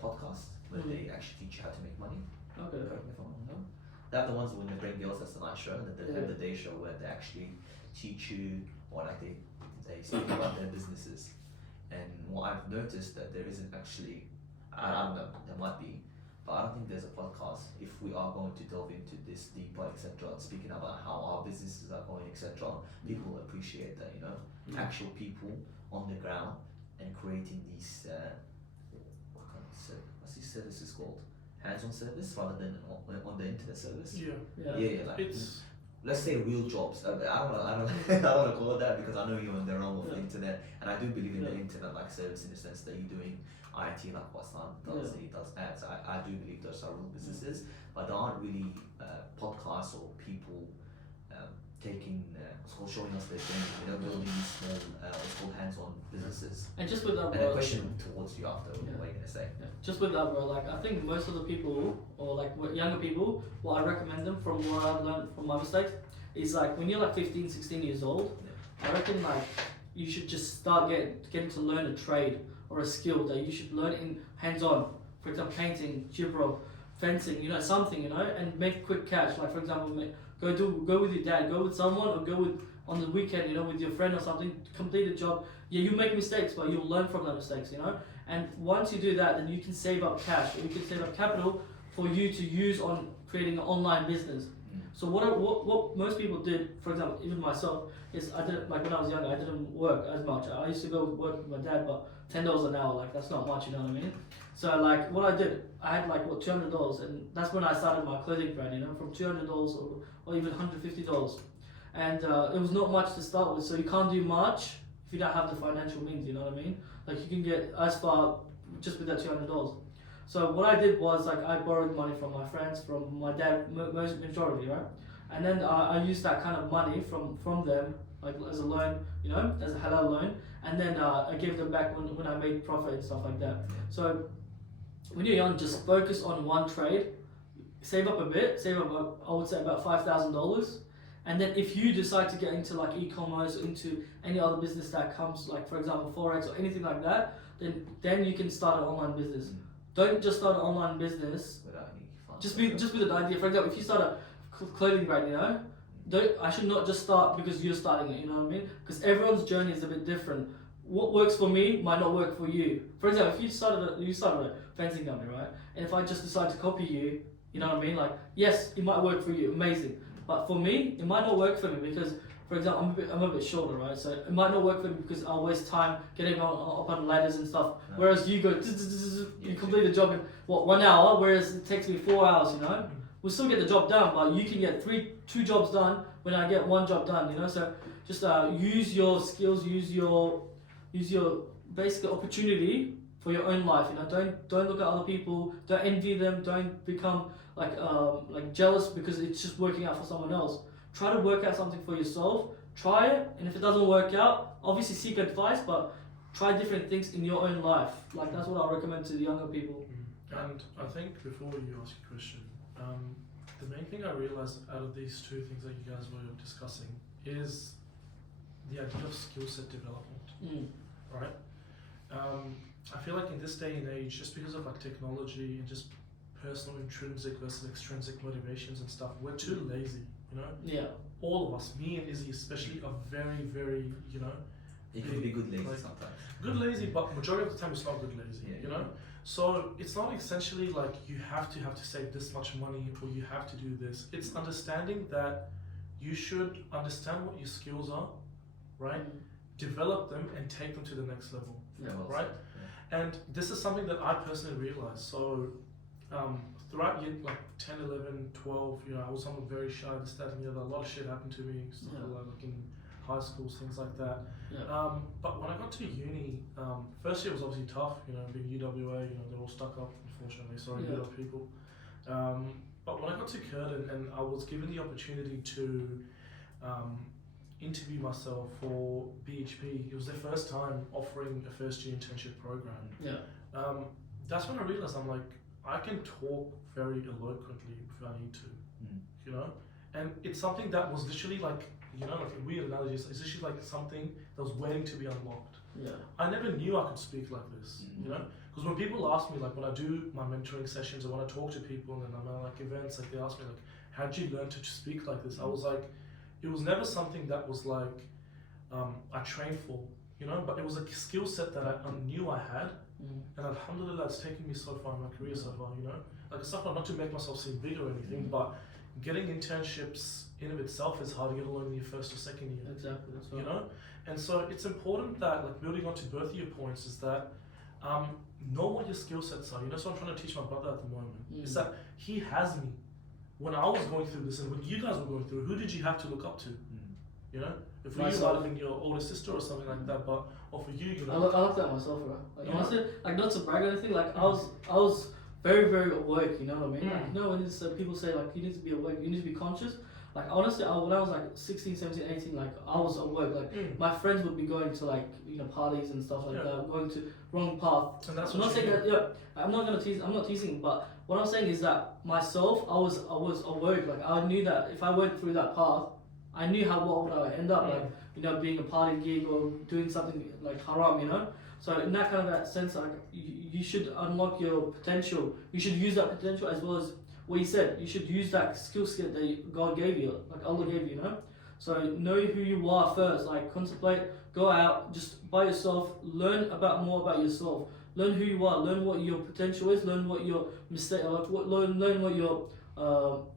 podcast where they actually teach you how to make money. Okay. Correct me if I'm wrong. They're the ones when they bring girls as the night show, and then they have the day show where they actually teach you, or like they speak about their businesses. And what I've noticed that there isn't actually, I don't know, there might be, but I don't think there's a podcast. If we are going to delve into this deeper, etc., speaking about how our businesses are going, etc., people will appreciate that, you know, actual people on the ground and creating these, what's these services called? Hands-on service rather than on the internet service. Like It's let's say real jobs. I don't want to call it that because I know you're on the realm of the internet, and I do believe in the internet like service in the sense that you're doing IT like what Sam does. He does ads. I do believe those are real businesses, but there aren't really podcasts or people taking showing us their journey. You know, building these small what's called hands-on businesses. And just with that, and a question towards you after, what are you gonna say? Just with that, bro, like I think most of the people, or like younger people, what I recommend them from what I've learned from my mistakes is like when you're like 15, 16 years old, I reckon like you should just start getting to learn a trade or a skill that you should learn in hands-on. For example, painting, gypro, fencing, you know, something, you know, and make quick cash. Like for example, go with your dad, go with someone, or go with on the weekend, you know, with your friend or something. Complete a job. Yeah, you make mistakes, but you'll learn from the mistakes, you know. And once you do that, then you can save up cash, or you can save up capital for you to use on creating an online business. So what most people did, for example, even myself, is I didn't, like when I was younger, I didn't work as much. I used to go work with my dad, but $10 an hour, like that's not much, you know what I mean? So like what I did, I had like $200, and that's when I started my clothing brand, you know, from $200 or even $150, and it was not much to start with. So you can't do much if you don't have the financial means, you know what I mean? Like you can get as far just with that $200. So what I did was like I borrowed money from my friends, from my dad, majority, right? And then I used that kind of money from them, like as a loan, you know, as a halal loan, and then I gave them back when I made profit and stuff like that. So when you're young, just focus on one trade, save up a bit, save up I would say about $5,000, and then if you decide to get into like e-commerce, into any other business that comes, like for example Forex or anything like that, then you can start an online business. Don't just start an online business. Just with an idea. For example, if you start a clothing brand, you know, I should not just start because you're starting it. You know what I mean? Because everyone's journey is a bit different. What works for me might not work for you. For example, if you started a fencing company, right? And if I just decide to copy you, you know what I mean? Like, yes, it might work for you, amazing. But for me, it might not work for me because, for example, I'm a bit shorter, right? So it might not work for me because I'll waste time getting up on ladders and stuff. No. Whereas you go, you complete the job in 1 hour, whereas it takes me 4 hours, you know? We'll still get the job done, but you can get two jobs done when I get one job done, you know? So just use your skills, use your basic opportunity for your own life, you know? Don't look at other people, don't envy them, don't become like jealous because it's just working out for someone else. Try to work out something for yourself, try it, and if it doesn't work out, obviously seek advice, but try different things in your own life. Like that's what I recommend to the younger people. And I think before you ask a question, the main thing I realized out of these two things that you guys were discussing is the idea of skill set development, right? I feel like in this day and age, just because of like technology and just personal intrinsic versus extrinsic motivations and stuff, we're too lazy, you know? Yeah. All of us, me and Izzy especially, are very, very, you know? It can be good lazy sometimes. Good lazy, but majority of the time it's not good lazy, you know? So it's not essentially like you have to save this much money or you have to do this. It's understanding that you should understand what your skills are, right? Develop them and take them to the next level, right? Yeah. And this is something that I personally realized. So throughout year like 10, 11, 12, you know, I was someone very shy, this, that, and the other. A lot of shit happened to me, stuff like in high schools, things like that. Yeah. But when I got to uni, first year was obviously tough, you know, being UWA, you know, they're all stuck up, unfortunately, sorry to other people. But when I got to Curtin and I was given the opportunity to interview myself for BHP, it was their first time offering a first year internship program. Yeah. That's when I realized I'm like, I can talk very eloquently if I need to, you know? And it's something that was literally like, you know, like a weird analogy, it's literally like something that was waiting to be unlocked. Yeah. I never knew I could speak like this, you know? Because when people ask me, like when I do my mentoring sessions or when I talk to people and I'm at like events, like they ask me like, how'd you learn to speak like this? I was like, it was never something that was like, I trained for, you know, but it was a skill set that I knew I had. And alhamdulillah, it's taken me so far in my career so far, you know? Like it's not to make myself seem big or anything, but getting internships in of itself is hard to get along in your first or second year. Exactly, that's right. You know? And so it's important that, like building onto both of your points, is that know what your skill sets are. You know, so I'm trying to teach my brother at the moment, is that he has me. When I was going through this and when you guys were going through, who did you have to look up to? You know? If for you, it might have been your older sister or something like that, but or for you, you know. I looked at myself, right? Like honestly, like not to brag or anything, like I was very, very awake, you know what I mean? Like, you know when it's, people say like you need to be awake, you need to be conscious. Like honestly, when I was like 16, 17, 18, like I was awake. Like my friends would be going to like, you know, parties and stuff like that, going to wrong path. And that's I'm not saying that, I'm not teasing, but what I'm saying is that myself, I was awake. Like I knew that if I went through that path, I knew what would I end up like, you know, being a party gig or doing something like haram, you know. So in that kind of that sense, like you should unlock your potential. You should use that potential as well as what you said. You should use that skill set that God gave you, like Allah gave you, you know. So know who you are first. Like contemplate, go out, just by yourself, learn more about yourself. Learn who you are. Learn what your potential is. Learn what your mistake, learn what your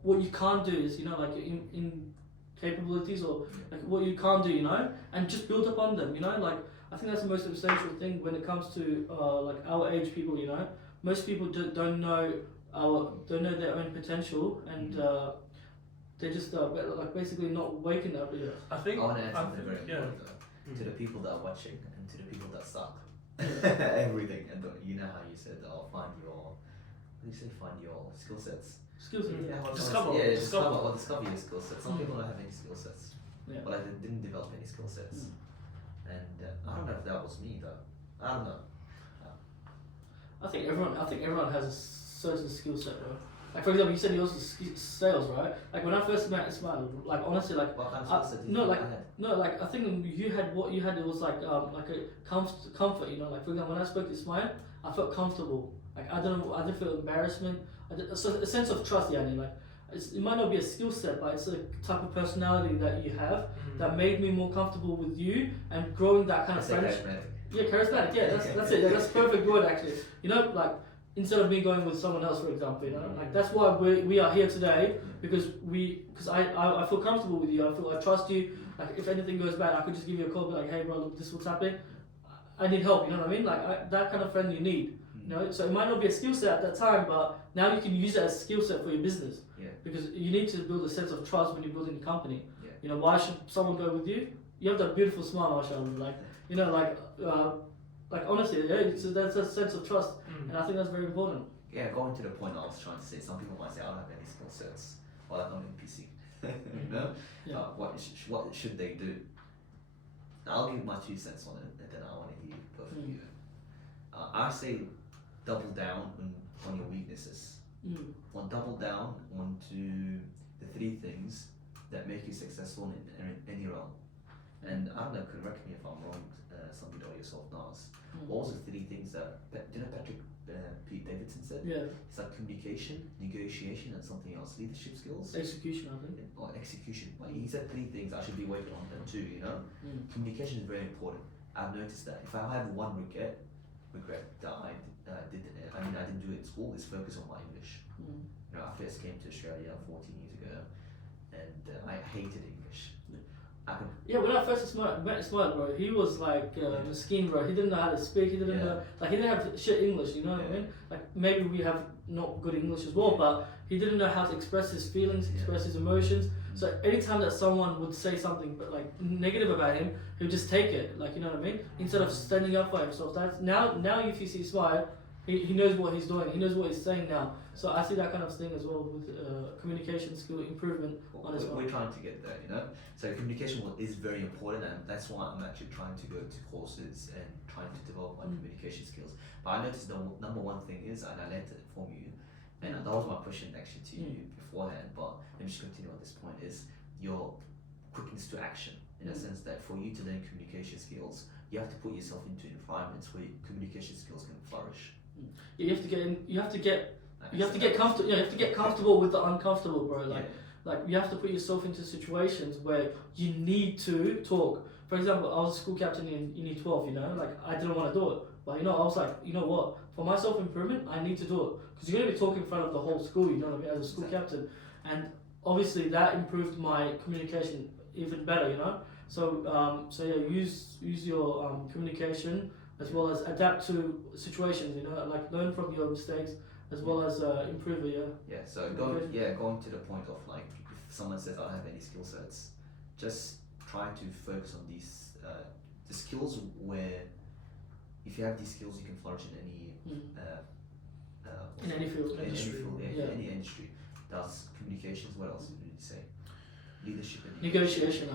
what you can't do is, you know, like in capabilities or like what you can't do, you know, and just build upon them, you know, like I think that's the most essential thing when it comes to like our age people, you know. Most people don't know their own potential, and they're just like basically not waking up yet. I think. I want to add something very yeah. important though. To the people that are watching and to the people that suck. Everything, and you know how you said, "Oh, find your." What do you say? Find your skill sets. Skills. Discover. Discover your skill sets. Some people don't have any skill sets. Yeah. But I didn't develop any skill sets. And I don't know if that was me though. I don't know. I think everyone has a certain skill set, bro. Like for example, you said yours was sales, right? Like when I first met Ismail, like honestly, like What kind of skill set do you no, think like I had? no, like I think you had what you had. It was like a comfort, you know. Like for example, when I spoke to Ismail, I felt comfortable. Like I didn't feel embarrassment. So a sense of trust, yani. Like it might not be a skill set, but it's a type of personality that you have that made me more comfortable with you and growing that kind of friendship. Charismatic. Yeah, charismatic. Yeah, that's it. Yeah, that's a perfect word actually. You know, like instead of me going with someone else, for example, you know, like that's why we are here today because I feel comfortable with you. I trust you. Like if anything goes bad, I could just give you a call, be like, hey, bro, look, this is what's happening. I need help. You know what I mean? Like that kind of friend you need. You know, so it might not be a skill set at that time, but now you can use it as a skill set for your business. Yeah. Because you need to build a sense of trust when you're building a company. Yeah. You know, why should someone go with you? You have that beautiful smile, mashallah. Like, you know, like honestly, yeah, that's a sense of trust, and I think that's very important. Yeah, going to the point I was trying to say, some people might say, I don't have any skill sets, or like I'm in PC. You know? Yeah. What should they do? I'll give my 2 cents on it, and then I want to hear both of you. I say double down on your weaknesses. Or double down onto the 3 things that make you successful in any realm. And I don't know, correct me if I'm wrong, somebody or yourself knows. What was the 3 things that, you know, Pete Davidson said? Yeah. It's like communication, negotiation, and something else. Leadership skills. Execution, I think. Or execution. Like he said 3 things. I should be working on them too. You know, communication is very important. I've noticed that if I have one regret that I didn't do it in school, is focus on my English. You know, I first came to Australia 14 years ago, and I hated English. When I first met Ismail, bro, he was like Miskeen, bro. He didn't know how to speak. He didn't know, like he didn't have shit English. You know what I mean? Like maybe we have not good English as well, but he didn't know how to express his feelings, express his emotions. So anytime that someone would say something but like negative about him, he would just take it. Like you know what I mean? Instead of standing up for himself. That's now if you see Ismail, he knows what he's doing. He knows what he's saying now. So I see that kind of thing as well with communication skill improvement on his own. We're trying to get there, you know. So communication is very important, and that's why I'm actually trying to go to courses and trying to develop my communication skills. But I noticed the number 1 thing is, and I learned it from you, and that was my question actually to you beforehand. But let me just continue on this point: is your quickness to action, in a sense that for you to learn communication skills, you have to put yourself into environments where communication skills can flourish. You have to get in. You have to get comfortable. You have to get comfortable with the uncomfortable, bro. Like you have to put yourself into situations where you need to talk. For example, I was a school captain in Uni 12. You know, like I didn't want to do it, but you know, I was like, you know what? For my self improvement, I need to do it because you're gonna be talking in front of the whole school. You know what I mean? As a school captain, and obviously that improved my communication even better. You know, so use your communication as well as adapt to situations. You know, like learn from your mistakes. As well as improve it, Yeah, so going to the point of like, if someone says I don't have any skill sets, just try to focus on these the skills where if you have these skills you can flourish in any in any field. Any industry. That's communications. What else did you say? Leadership and negotiation.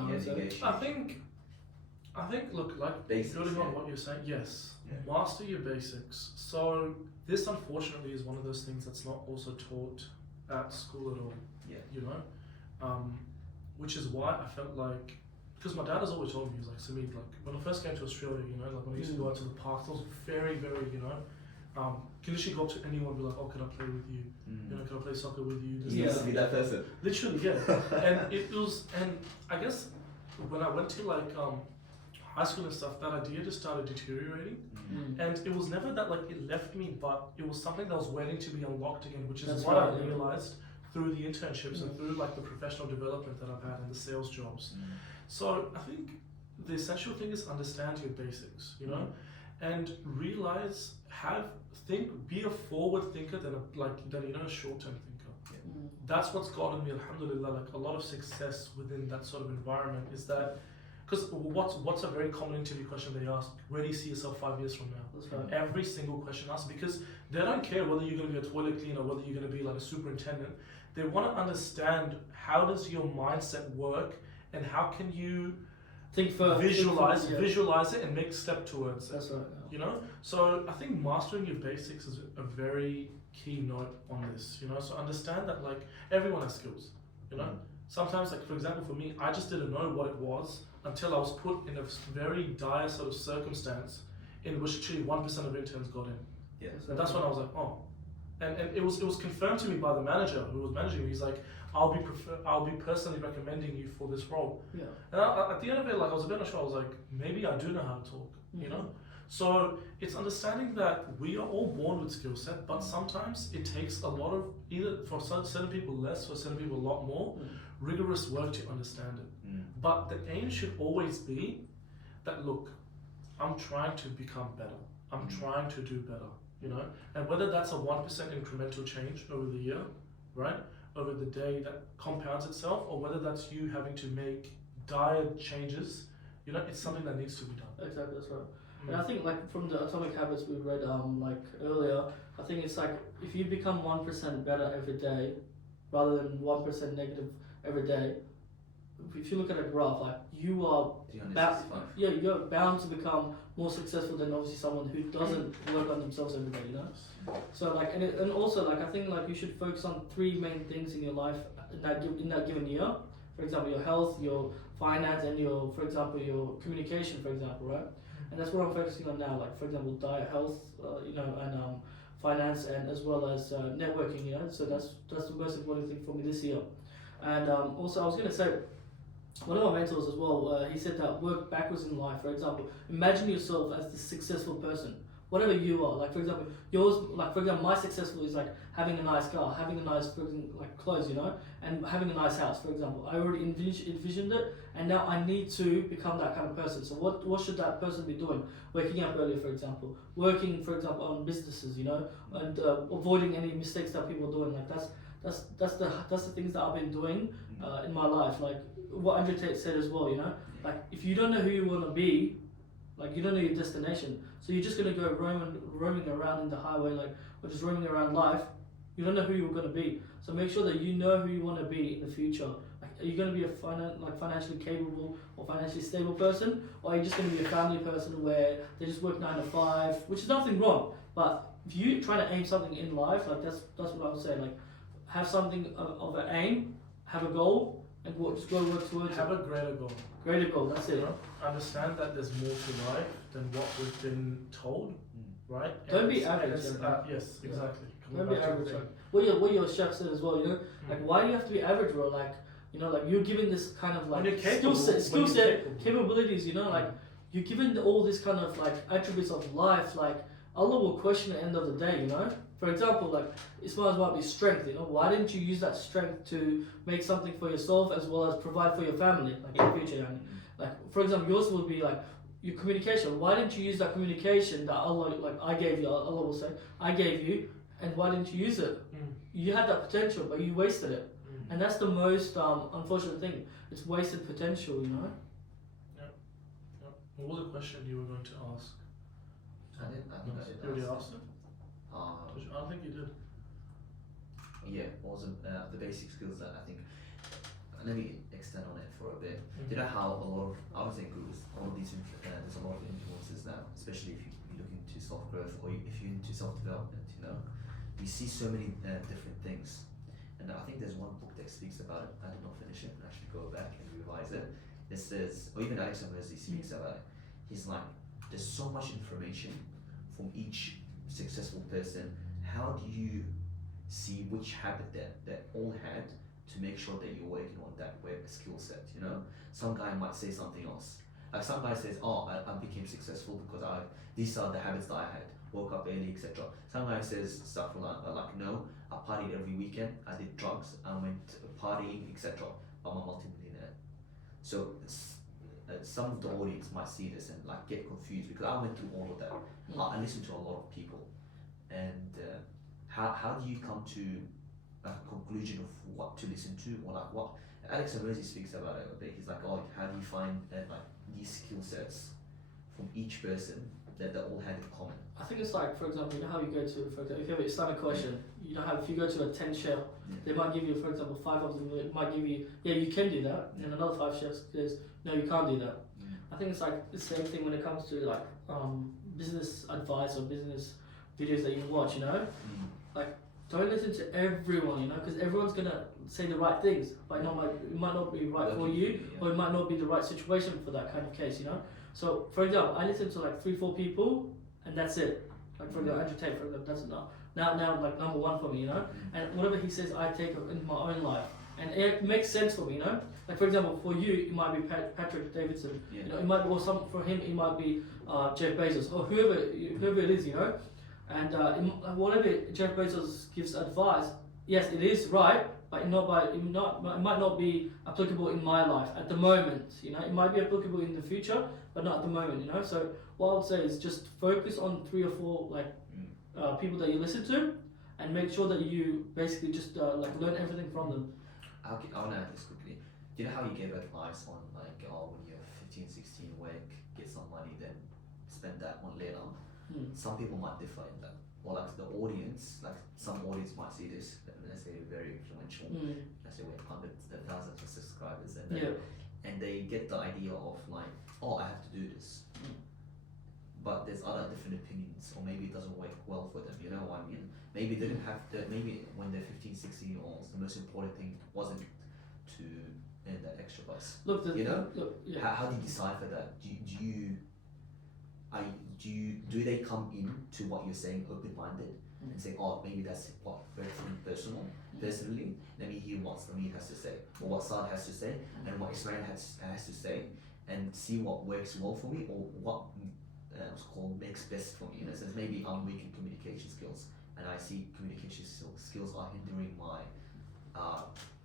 I think look, like basics, building on what you're saying, yes. Master your basics. So this unfortunately is one of those things that's not also taught at school at all. You know? Which is why I felt like, because my dad has always told me, he was like, Samid, like when I first came to Australia, you know, like when I used to go out to the parks, I was very, very, you know, can literally go up to anyone and be like, oh, can I play with you? You know, can I play soccer with you? You used to be that person. Literally, yeah. And it was, and I guess when I went to like high school and stuff, that idea just started deteriorating. And it was never that like it left me, but it was something that was waiting to be unlocked again, which is what I realized through the internships and through like the professional development that I've had and the sales jobs. So I think the essential thing is understand your basics, you know, and realize, be a forward thinker than a short-term thinker. That's what's gotten me, alhamdulillah, like a lot of success within that sort of environment is that, because what's a very common interview question they ask? Where do you see yourself 5 years from now? That's right. Every single question asked, because they don't care whether you're going to be a toilet cleaner, whether you're going to be like a superintendent. They want to understand how does your mindset work and how can you visualize it and make step towards it. That's right. You know, so I think mastering your basics is a very key note on this. You know, so understand that like everyone has skills. You know, sometimes like for example for me, I just didn't know what it was until I was put in a very dire sort of circumstance in which actually 1% of interns got in. Yeah. And that's when I was like, oh, and it was confirmed to me by the manager who was managing me. He's like, I'll be personally recommending you for this role. Yeah. And at the end of it, like I was a bit unsure. I was like, maybe I do know how to talk. You know. So it's understanding that we are all born with skill set, but sometimes it takes a lot of, either for certain people less, for certain people a lot more, rigorous work to understand it. But the aim should always be that, look, I'm trying to become better. I'm trying to do better, you know? And whether that's a 1% incremental change over the year, right? Over the day that compounds itself, or whether that's you having to make dire changes, you know, it's something that needs to be done. Exactly, that's right. And I think like from the Atomic Habits we read like earlier, I think it's like if you become 1% better every day rather than 1% negative every day, if you look at a graph, like you are you're bound to become more successful than obviously someone who doesn't work on themselves every day, you know? So like and also like I think like you should focus on 3 main things in your life in that given year. For example, your health, your finance, and your, for example, your communication, for example, right? And that's what I'm focusing on now. Like for example, diet, health, you know, and finance, and as well as networking. You know, so that's the most important thing for me this year. And also, I was going to say, one of my mentors as well. He said that work backwards in life. For example, imagine yourself as the successful person, whatever you are. Like for example, my successful is like having a nice car, having a nice like clothes, you know, and having a nice house. For example, I already envisioned it, and now I need to become that kind of person. So what should that person be doing? Waking up earlier, for example, working, for example, on businesses, you know, and avoiding any mistakes that people are doing. Like that's the things that I've been doing in my life. Like what Andrew Tate said as well, you know, like if you don't know who you want to be, like you don't know your destination, so you're just gonna go roaming around in the highway, like, or just roaming around life. You don't know who you're gonna be. So make sure that you know who you want to be in the future. Like, are you gonna be a financially capable or financially stable person, or are you just gonna be a family person where they just work 9 to 5, which is nothing wrong. But if you try to aim something in life, like that's what I would say. Like, have something of an aim, have a goal, and just go work towards it. Have a greater goal. Greater goal, that's it. You know? Understand that there's more to life than what we've been told, right? Don't be average. Yes, exactly. Don't be average. Like, what your chef said as well, you know, like why do you have to be average, bro? Like, you know, like you're given this kind of like skill set, capabilities, you know, like you're given all this kind of like attributes of life. Like Allah will question at the end of the day, you know. For example, like Ismail's might be strength, you know. Why didn't you use that strength to make something for yourself as well as provide for your family, like in the future? And like for example, yours will be like your communication. Why didn't you use that communication that Allah, like I gave you? Allah will say, I gave you, and why didn't you use it? You had that potential, but you wasted it, and that's the most unfortunate thing. It's wasted potential, you know. Yeah. What was the question you were going to ask? I think I did You already ask asked it? I think you did. Yeah, also the basic skills that I think. Let me extend on it for a bit. You know how a lot of, I would say gurus, all of these, there's a lot of influences now, especially if you're looking to self-growth or if you're into self-development, you know. You see so many different things. And I think there's one book that speaks about it. I did not finish it, and actually go back and revise it. It says, or even Alex Amazzi speaks about it. He's like, there's so much information from each successful person. How do you see which habit that all had to make sure that you're working on that skill set? You know, some guy might say something else. Like some guy says, oh, I became successful because these are the habits that I had. Woke up early, etc. Some guy says stuff like no, I partied every weekend, I did drugs, I went partying, etc. I'm a multi-millionaire. So some of the audience might see this and like get confused because I went through all of that. I listened to a lot of people, and how do you come to a conclusion of what to listen to, or like what Alex Amosi speaks about it a bit. He's like, oh, how do you find like these skill sets from each person that they all had in common? I think it's like, for example, you know how you go to, for example, if you have an Islamic question, you know how if you go to a 10 chef, they might give you, for example, 5 of them, it might give you, yeah, you can do that, and another 5 chefs says, no, you can't do that. I think it's like the same thing when it comes to like business advice or business videos that you watch, you know? Like, don't listen to everyone, you know, because everyone's gonna say the right things, but it might not be right for you, or it might not be the right situation for that kind of case, you know. So, for example, I listen to like 3-4 people, and that's it. Like for example, Andrew Tate, for example, that's enough. Now, like number 1 for me, you know. And whatever he says, I take in my own life, and it makes sense for me, you know. Like for example, for you, it might be Patrick Davidson, you know. It might be, or for him, it might be Jeff Bezos, or whoever it is, you know. And whatever Jeff Bezos gives advice, yes, it is right, but it might not be applicable in my life at the moment. You know, it might be applicable in the future, but not at the moment. You know, so what I would say is just focus on 3 or 4 like people that you listen to, and make sure that you basically just like learn everything from them. I want to add this quickly. Do you know how you gave advice on like, oh, when you're 15, 16, work, get some money, then spend that on later? Some people might differ in that, or like the audience, like some audience might see this, let's say very influential, let's say we have hundreds of thousands of subscribers, and they get the idea of like, oh, I have to do this, but there's other different opinions, or maybe it doesn't work well for them, you know what I mean? Maybe they didn't have to, maybe when they're 15, 16 years old, the most important thing wasn't to earn that extra buzz. How do you decipher that? Do they come in to what you're saying open-minded and say, oh, maybe that's what works for me personally, let me hear what Samir has to say, or what Saad has to say, and what Ismail has to say, and see what works well for me, or what makes best for me. In a sense, maybe I'm weak in communication skills, and I see communication skills are hindering my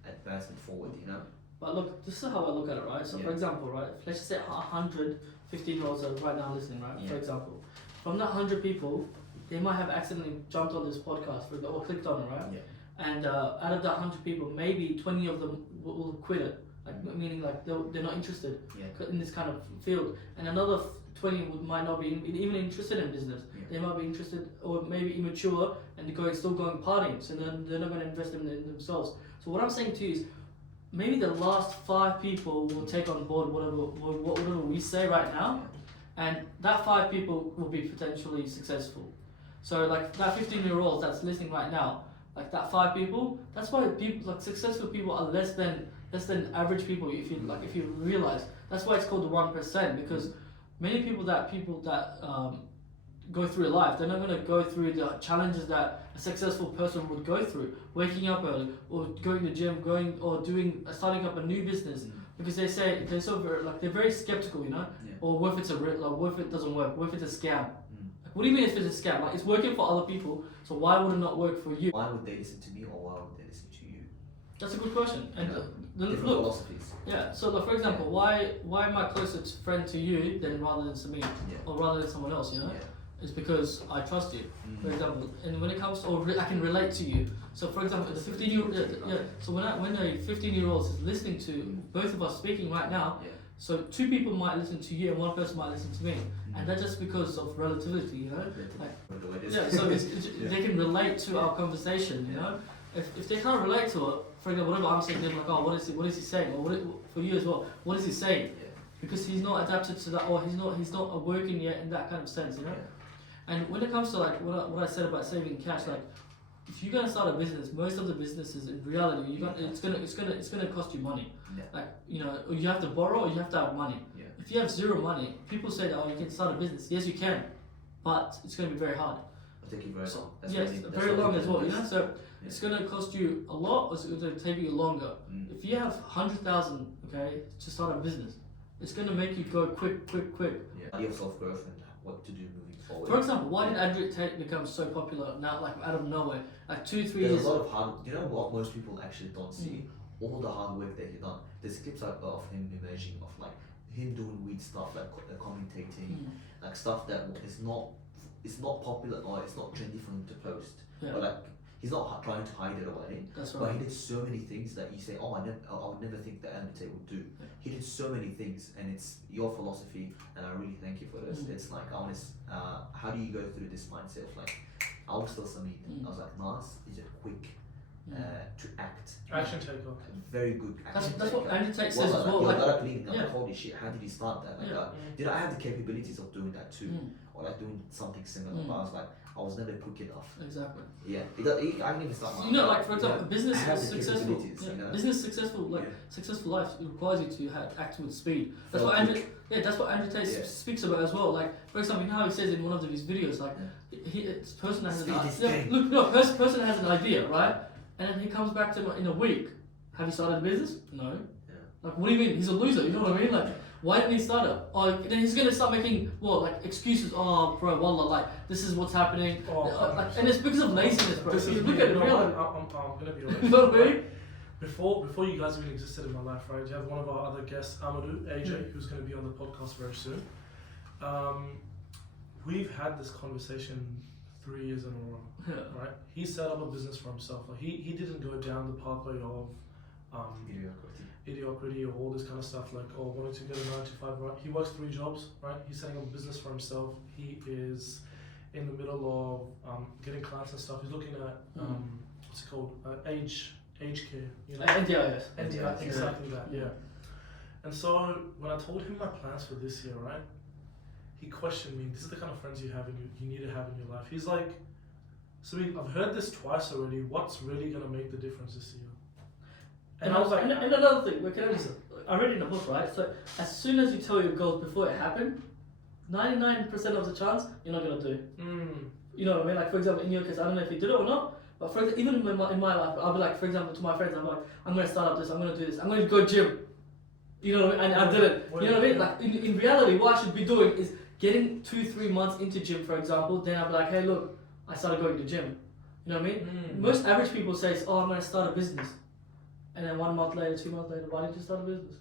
advancement forward, you know? But look, this is how I look at it, right? So for example, right, let's just say 100 15-year-olds are right now listening, right? For example, from that 100 people, they might have accidentally jumped on this podcast or clicked on it, right? And out of that 100 people, maybe 20 of them will quit it, like meaning like they're not interested in this kind of field, and another 20 might not be even interested in business. They might be interested, or maybe immature, and they're still going partying, so then they're not going to invest in themselves. So what I'm saying to you is, maybe the last 5 people will take on board whatever we say right now, and that 5 people will be potentially successful. So like that 15-year-old that's listening right now, like that 5 people, that's why people like successful people are less than average people. If you realize, that's why it's called the 1%, because many people that go through life, they're not going to go through the challenges that a successful person would go through, waking up early, or going to the gym, starting up a new business, because they're very skeptical, you know, or what if it doesn't work, what if it's a scam? Like, what do you mean if it's a scam? Like, it's working for other people, so why would it not work for you? Why would they listen to me, or why would they listen to you? That's a good question. And different philosophies. Yeah. So, like, for example, why am I closer friend to you rather than Samir, or rather than someone else? You know. It's because I trust you, for example, and when it comes to, I can relate to you. So, for example, the 15-year-old, so when a 15-year-old is listening to both of us speaking right now, so 2 people might listen to you and 1 person might listen to me, and that's just because of relativity, you know. Like, so they can relate to our conversation, you know. If they can't relate to it, for example, whatever I'm saying, they're like, oh, what is he saying, or for you as well, what is he saying? Because he's not adapted to that, or he's not working yet in that kind of sense, you know. And when it comes to like what I said about saving cash, like if you're gonna start a business, most of the businesses in reality, it's gonna cost you money. Like, you know, you have to borrow or you have to have money. If you have 0 money, people say that, oh, you can start a business. Yes, you can, but it's gonna be very hard. It'll take you very long. Yes, very long as well. You know, so it's gonna cost you a lot, or it's gonna take you longer. If you have 100,000, okay, to start a business, It's going to make you go quick. Yeah. Your self-growth and what to do moving forward. For example, why did Andrew Tate become so popular now, like out of nowhere? Like 2-3 years. There's a lot of hard. You know what most people actually don't see? All the hard work that he done. There's clips of him emerging, of like him doing weird stuff, like commentating, like stuff that is not popular or it's not trendy for him to post. Yeah. But like he's not trying to hide it away. That's But right. he did so many things that you say, oh, I would never think that Andrew Tate would do. Yeah. He did so many things, and it's your philosophy, and I really thank you for this. It's like I want to, how do you go through this mindset of like, I was still something. I was like, Nas is a quick to act. Action taker. Very good action That's what taker. Andrew Tate says as well. You're Like, not leading. I'm yeah. like, holy shit, how did you start that? Like, Yeah. did I have the capabilities of doing that too? Or like doing something similar? But I was like, I was never quick enough. Exactly. Yeah, I can even start my You know, like for example, yeah. business I have is the successful. capabilities, Yeah. you know? Business successful, like successful life, it requires you to act with speed. That's what Andrew. Yeah, that's what Andrew Tate speaks about as well. Like for example, you know how he says in one of his videos, like this person has an idea. Look, no, person has an idea, right? And then he comes back to him in a week. Have you started a business? No. Yeah. Like what do you mean? He's a loser. You know what I mean? Like. Why didn't he start it? Oh, then he's gonna start making like excuses. Oh, bro, wallah, like this is what's happening. And it's because of laziness, bro. This is Look at it, really. I'm gonna be honest. You know what I mean? Before you guys even existed in my life, right? You have one of our other guests, Amadou, AJ, who's going to be on the podcast very soon. We've had this conversation 3 years in a row, right? He set up a business for himself. Like he didn't go down the pathway of idiocracy or all this kind of stuff, like wanting to get a 9 to 5, right? He works 3 jobs, right? He's setting up a business for himself. He is in the middle of getting clients and stuff. He's looking at what's it called? Age care, you know? NDIS. NDIS, exactly that, yeah. And so when I told him my plans for this year, right? He questioned me. This is the kind of friends you need to have in your life. He's like, so I've heard this twice already. What's really gonna make the difference this year? And I was like, and another thing, I read it in a book, right? So as soon as you tell your goals before it happened, 99% of the chance you're not gonna do. You know what I mean? Like for example, in your case, I don't know if you did it or not, but for example, even in my life, I'll be like, for example, to my friends, I'm like, I'm gonna start up this, I'm gonna do this, I'm gonna go gym. You know what I mean? And I did it. You know what I mean? Like in reality, what I should be doing is getting 2-3 months into gym, for example. Then I'll be like, hey, look, I started going to gym. You know what I mean? Most average people say, oh, I'm gonna start a business. And then 1 month later, 2 months later, why didn't you start a business?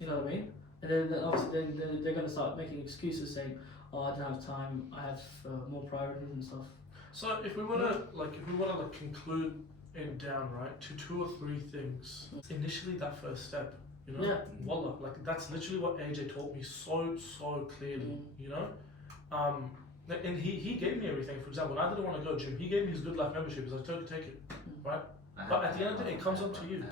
You know what I mean? And then obviously then they're going to start making excuses saying, oh, I don't have time, I have more priorities and stuff. so if we want to conclude it down, right, to 2 or 3 things. Initially, that first step, you know, wallah, like that's literally what AJ taught me so clearly, you know. And he gave me everything. For example, when I didn't want to go gym, he gave me his Good Life membership. He's like, take it, right? But at the end of the day, it comes on to you.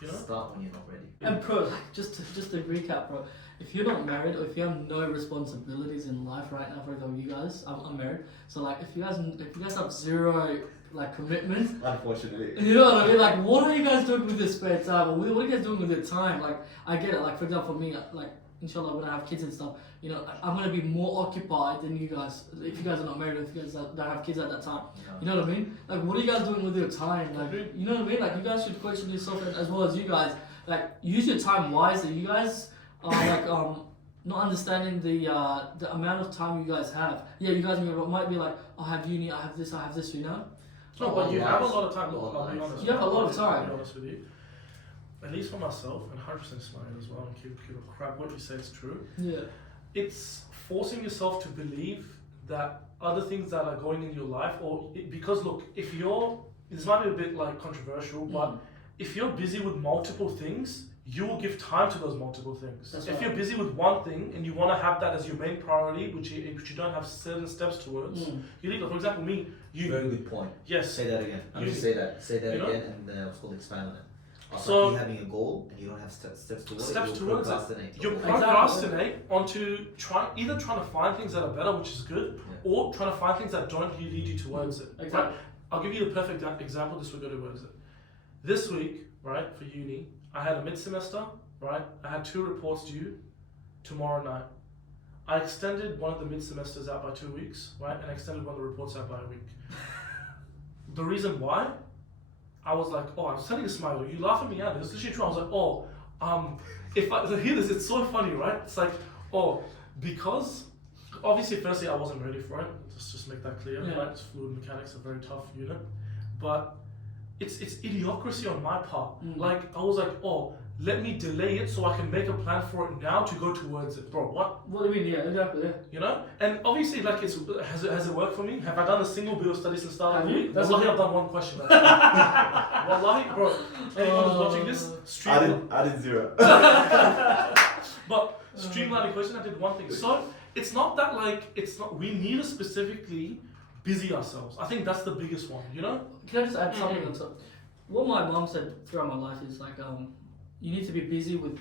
You know? Start when you're not ready. And bro, like, just to recap, bro, if you're not married or if you have no responsibilities in life right now, for example, you guys, I'm married, so like if you guys have zero like commitment, Unfortunately. you know what I mean? Like, what are you guys doing with your spare time? Or what are you guys doing with your time? Like, I get it. Like, for example, for me, like, inshallah, when I have kids and stuff, you know, I'm gonna be more occupied than you guys. If you guys are not married, or if you guys don't have kids at that time, you know what I mean? Like, what are you guys doing with your time? Like, you know what I mean? Like, you guys should question yourself as well as you guys. Like, use your time wisely. You guys are like not understanding the amount of time you guys have. Yeah, you guys might be like, I have uni, I have this, you know. No, but you have a lot of time. Look, I'll be honest. You have a lot of time. I'll be honest with you. At least for myself, and 100% Ismail as well, and keep a crap, what you say is true. Yeah. It's forcing yourself to believe that other things that are going in your life, because look, if you're, this might be a bit like controversial, but if you're busy with multiple things, you will give time to those multiple things. That's if right. you're busy with one thing and you want to have that as your main priority, which you don't have certain steps towards, you leave it. For example, me, you. Very good point. Yes. Say that again. I'm You- just say that you know? again, and what's called expand on it. So- Like you having a goal and you don't have steps towards it, Steps you'll towards it. procrastinate. You procrastinate onto either trying to find things that are better, which is good, or trying to find things that don't lead you towards it. Exactly. Right? I'll give you the perfect example. This week, towards it. This week, right, for uni, I had a mid-semester, right? I had 2 reports due tomorrow night. I extended one of the mid-semesters out by 2 weeks, right, and extended one of the reports out by a week. The reason why, I was like, I was telling Ismail, you laugh at me out. This is literally true. I was like, So hear this, it's so funny, right? It's like, oh, because obviously, firstly, I wasn't ready for it. Let's just make that clear, right? It's fluid mechanics, a very tough unit, but it's idiocracy on my part. Like I was like, oh, let me delay it so I can make a plan for it now to go towards it, bro. What do you mean? Yeah, exactly. Yeah. You know, and obviously, like, has it worked for me? Have I done a single bit of studies since start of the week? Wallahi, I've done one question. Wallahi, bro. Anyone who's watching this, I did 0. But streamlining question, I did one thing. So it's not that we need to specifically busy ourselves. I think that's the biggest one. You know? Can I just add something on top? What my mom said throughout my life is like, you need to be busy with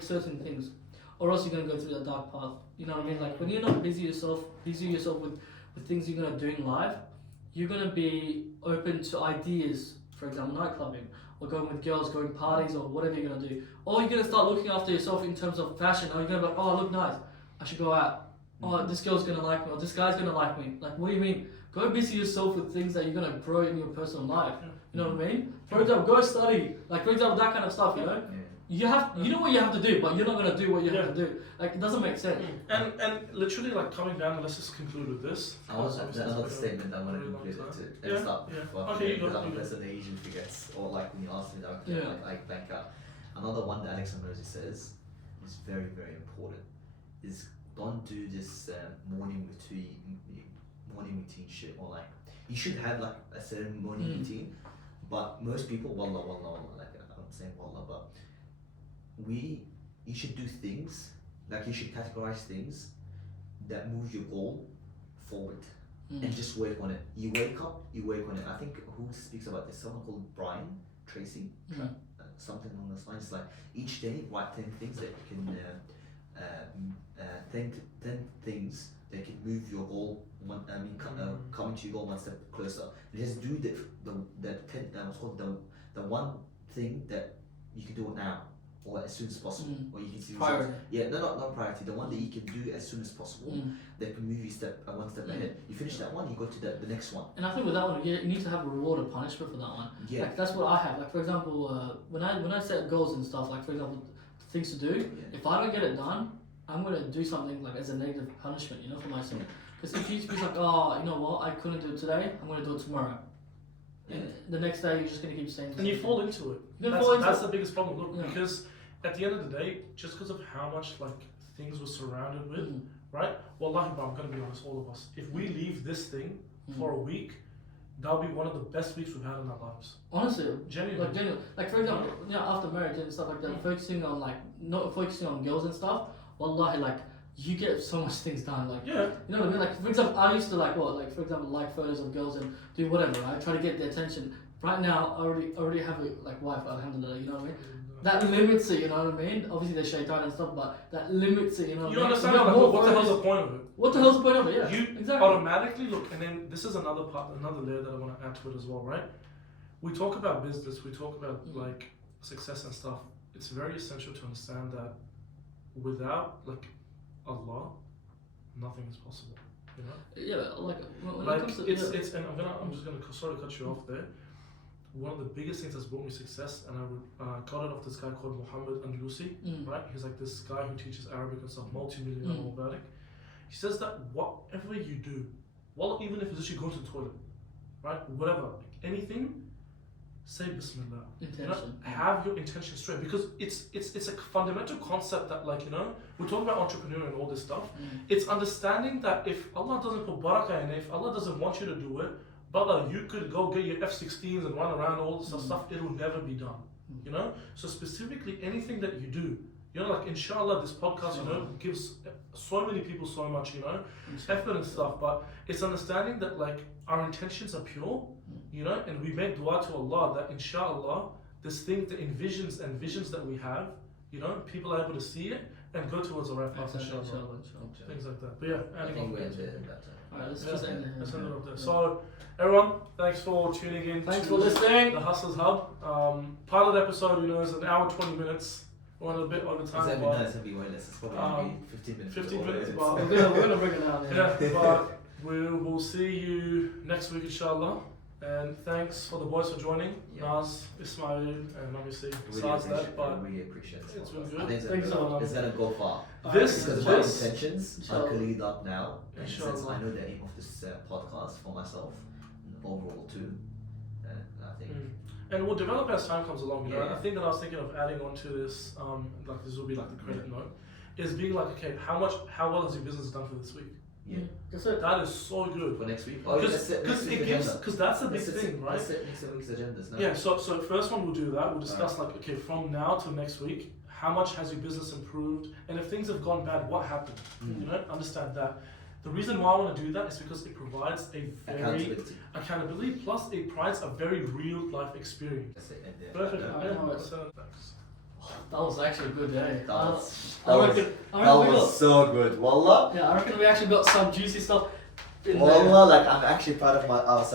certain things, or else you're gonna go through that dark path. You know what I mean? Like when you're not busy yourself with things you're gonna do in life, you're gonna be open to ideas. For example, night clubbing, or going with girls, going parties, or whatever you're gonna do. Or you're gonna start looking after yourself in terms of fashion. Or you're gonna be like, oh, I look nice, I should go out. Oh, this girl's gonna like me, or this guy's gonna like me. Like, what do you mean? Go busy yourself with things that you're gonna grow in your personal life. You know what I mean? For example, go study. Like, for example, that kind of stuff. You know, you know what you have to do, but you're not gonna do what you have to do. Like, it doesn't make sense. And literally, like, coming down, let's just conclude with this. Another statement I want to conclude it to. Okay, because I'm a person that usually forgets, or like when you ask me that, I blank out. Another one that Alex Amrosi says is very, very important. Is don't do this morning routine shit, or like you should have like a certain morning routine, but most people, wallah, like I'm saying wallah, but you should do things, like you should categorize things that move your goal forward and just work on it. You wake up, you work on it. I think who speaks about this? Someone called Brian Tracy, something along those lines. Like each day, write 10 things that you can 10 things that can move your goal. Coming to your goal one step closer. And just do the 10. What's called the one thing that you can do it now, or as soon as possible, or you can see priority. Not priority. The one that you can do as soon as possible that can move you one step ahead. You finish that one, you go to the next one. And I think with that one, you need to have a reward or punishment for that one. Yeah. Like that's what I have. Like for example, when I set goals and stuff, like for example, things to do. If I don't get it done, I'm gonna do something like as a negative punishment, you know, for myself. Because if you be like, oh, you know what, I couldn't do it today, I'm gonna do it tomorrow. And the next day, you're just gonna keep saying. And you fall into it. That's the biggest problem. Look, because at the end of the day, just because of how much like things we're surrounded with, right? Wallahi, bro, I'm gonna be honest, all of us. If we leave this thing for a week, that'll be one of the best weeks we've had in our lives. Honestly, genuinely. Like for example, you know, after marriage and stuff like that, focusing on like not focusing on girls and stuff. Wallahi, like you get so much things done. Like you know what I mean. Like for example, I used to for example, like photos of girls and do whatever. Right, try to get their attention. Right now, I already have a wife. Alhamdulillah, you know what I mean. That limits it, you know what I mean? Obviously there's shaitan and stuff, but that limits it, you know what I mean? You understand, like, what the hell's the point of it? What the hell's the point of it, yeah. You exactly. automatically look, and then this is another layer that I want to add to it as well, right? We talk about business, we talk about like success and stuff. It's very essential to understand that without like Allah, nothing is possible, you know? Yeah, but like, when like it comes to... it's and I'm just going to sort of cut you off there. One of the biggest things that's brought me success, and I got it off this guy called Mohammed Andalusi, right? He's like this guy who teaches Arabic and stuff, multi-millionaire Arabic. He says that whatever you do, well, even if it's just you go to the toilet, right? Whatever, like anything, say Bismillah. Intention. You know, have your intention straight, because it's a fundamental concept that, like, you know, we talk about entrepreneurial and all this stuff. It's understanding that if Allah doesn't put barakah in it, if Allah doesn't want you to do it, brother, you could go get your F-16s and run around all this stuff, it will never be done, you know? So specifically, anything that you do, you know, like inshallah, this podcast, you know, gives so many people so much, you know, effort and stuff, but it's understanding that like our intentions are pure, you know, and we make dua to Allah that inshallah, this thing, the visions that we have, you know, people are able to see it and go towards the right path, inshallah. Things like that. But yeah, I think we're at that time. Alright, let's just end it. Let's end it up there. So, everyone, thanks for tuning in. Thanks for listening. The Hustlers Hub. Pilot episode, you know, is an hour 20 minutes. We're on a bit over time. It's gonna be way less. It's probably 15 minutes. 15 minutes, but we're gonna bring it down. Yeah, but we'll see you next week, inshallah. And thanks for the boys for joining. Yeah. Nas, Ismail, and obviously Really besides that. appreciate, But really appreciate this it's been podcast. good. I think Thank you so much. it's gonna go far. This Because my this intentions are Inshallah. cleared up now, and since Inshallah. I know the aim of this podcast for myself, and overall too, and I think and we'll develop as time comes along. You know, Yeah. I think that I was thinking of adding on to this. Like this will be like the credit note. Is being like, okay, how well has your business done for this week? yeah, That's it. That is so good. for next week. Oh, Because let's set next week's it gives agenda. because that's the big Let's set- thing, right? Let's set next week's agendas now. Yeah, so first one we'll do that. We'll discuss like, okay, from now to next week, how much has your business improved, and if things have gone bad, what happened? You know, understand that. The reason why I want to do that is because it provides a very accountability plus it provides a very real life experience. Let's say end there. Perfect. Yeah, Yeah, I know it. so thanks. That was actually a good day. That was, I reckon we got, so good. Wallah. yeah, I reckon we actually got some juicy stuff in there. Wallah, like I'm actually proud of ourselves.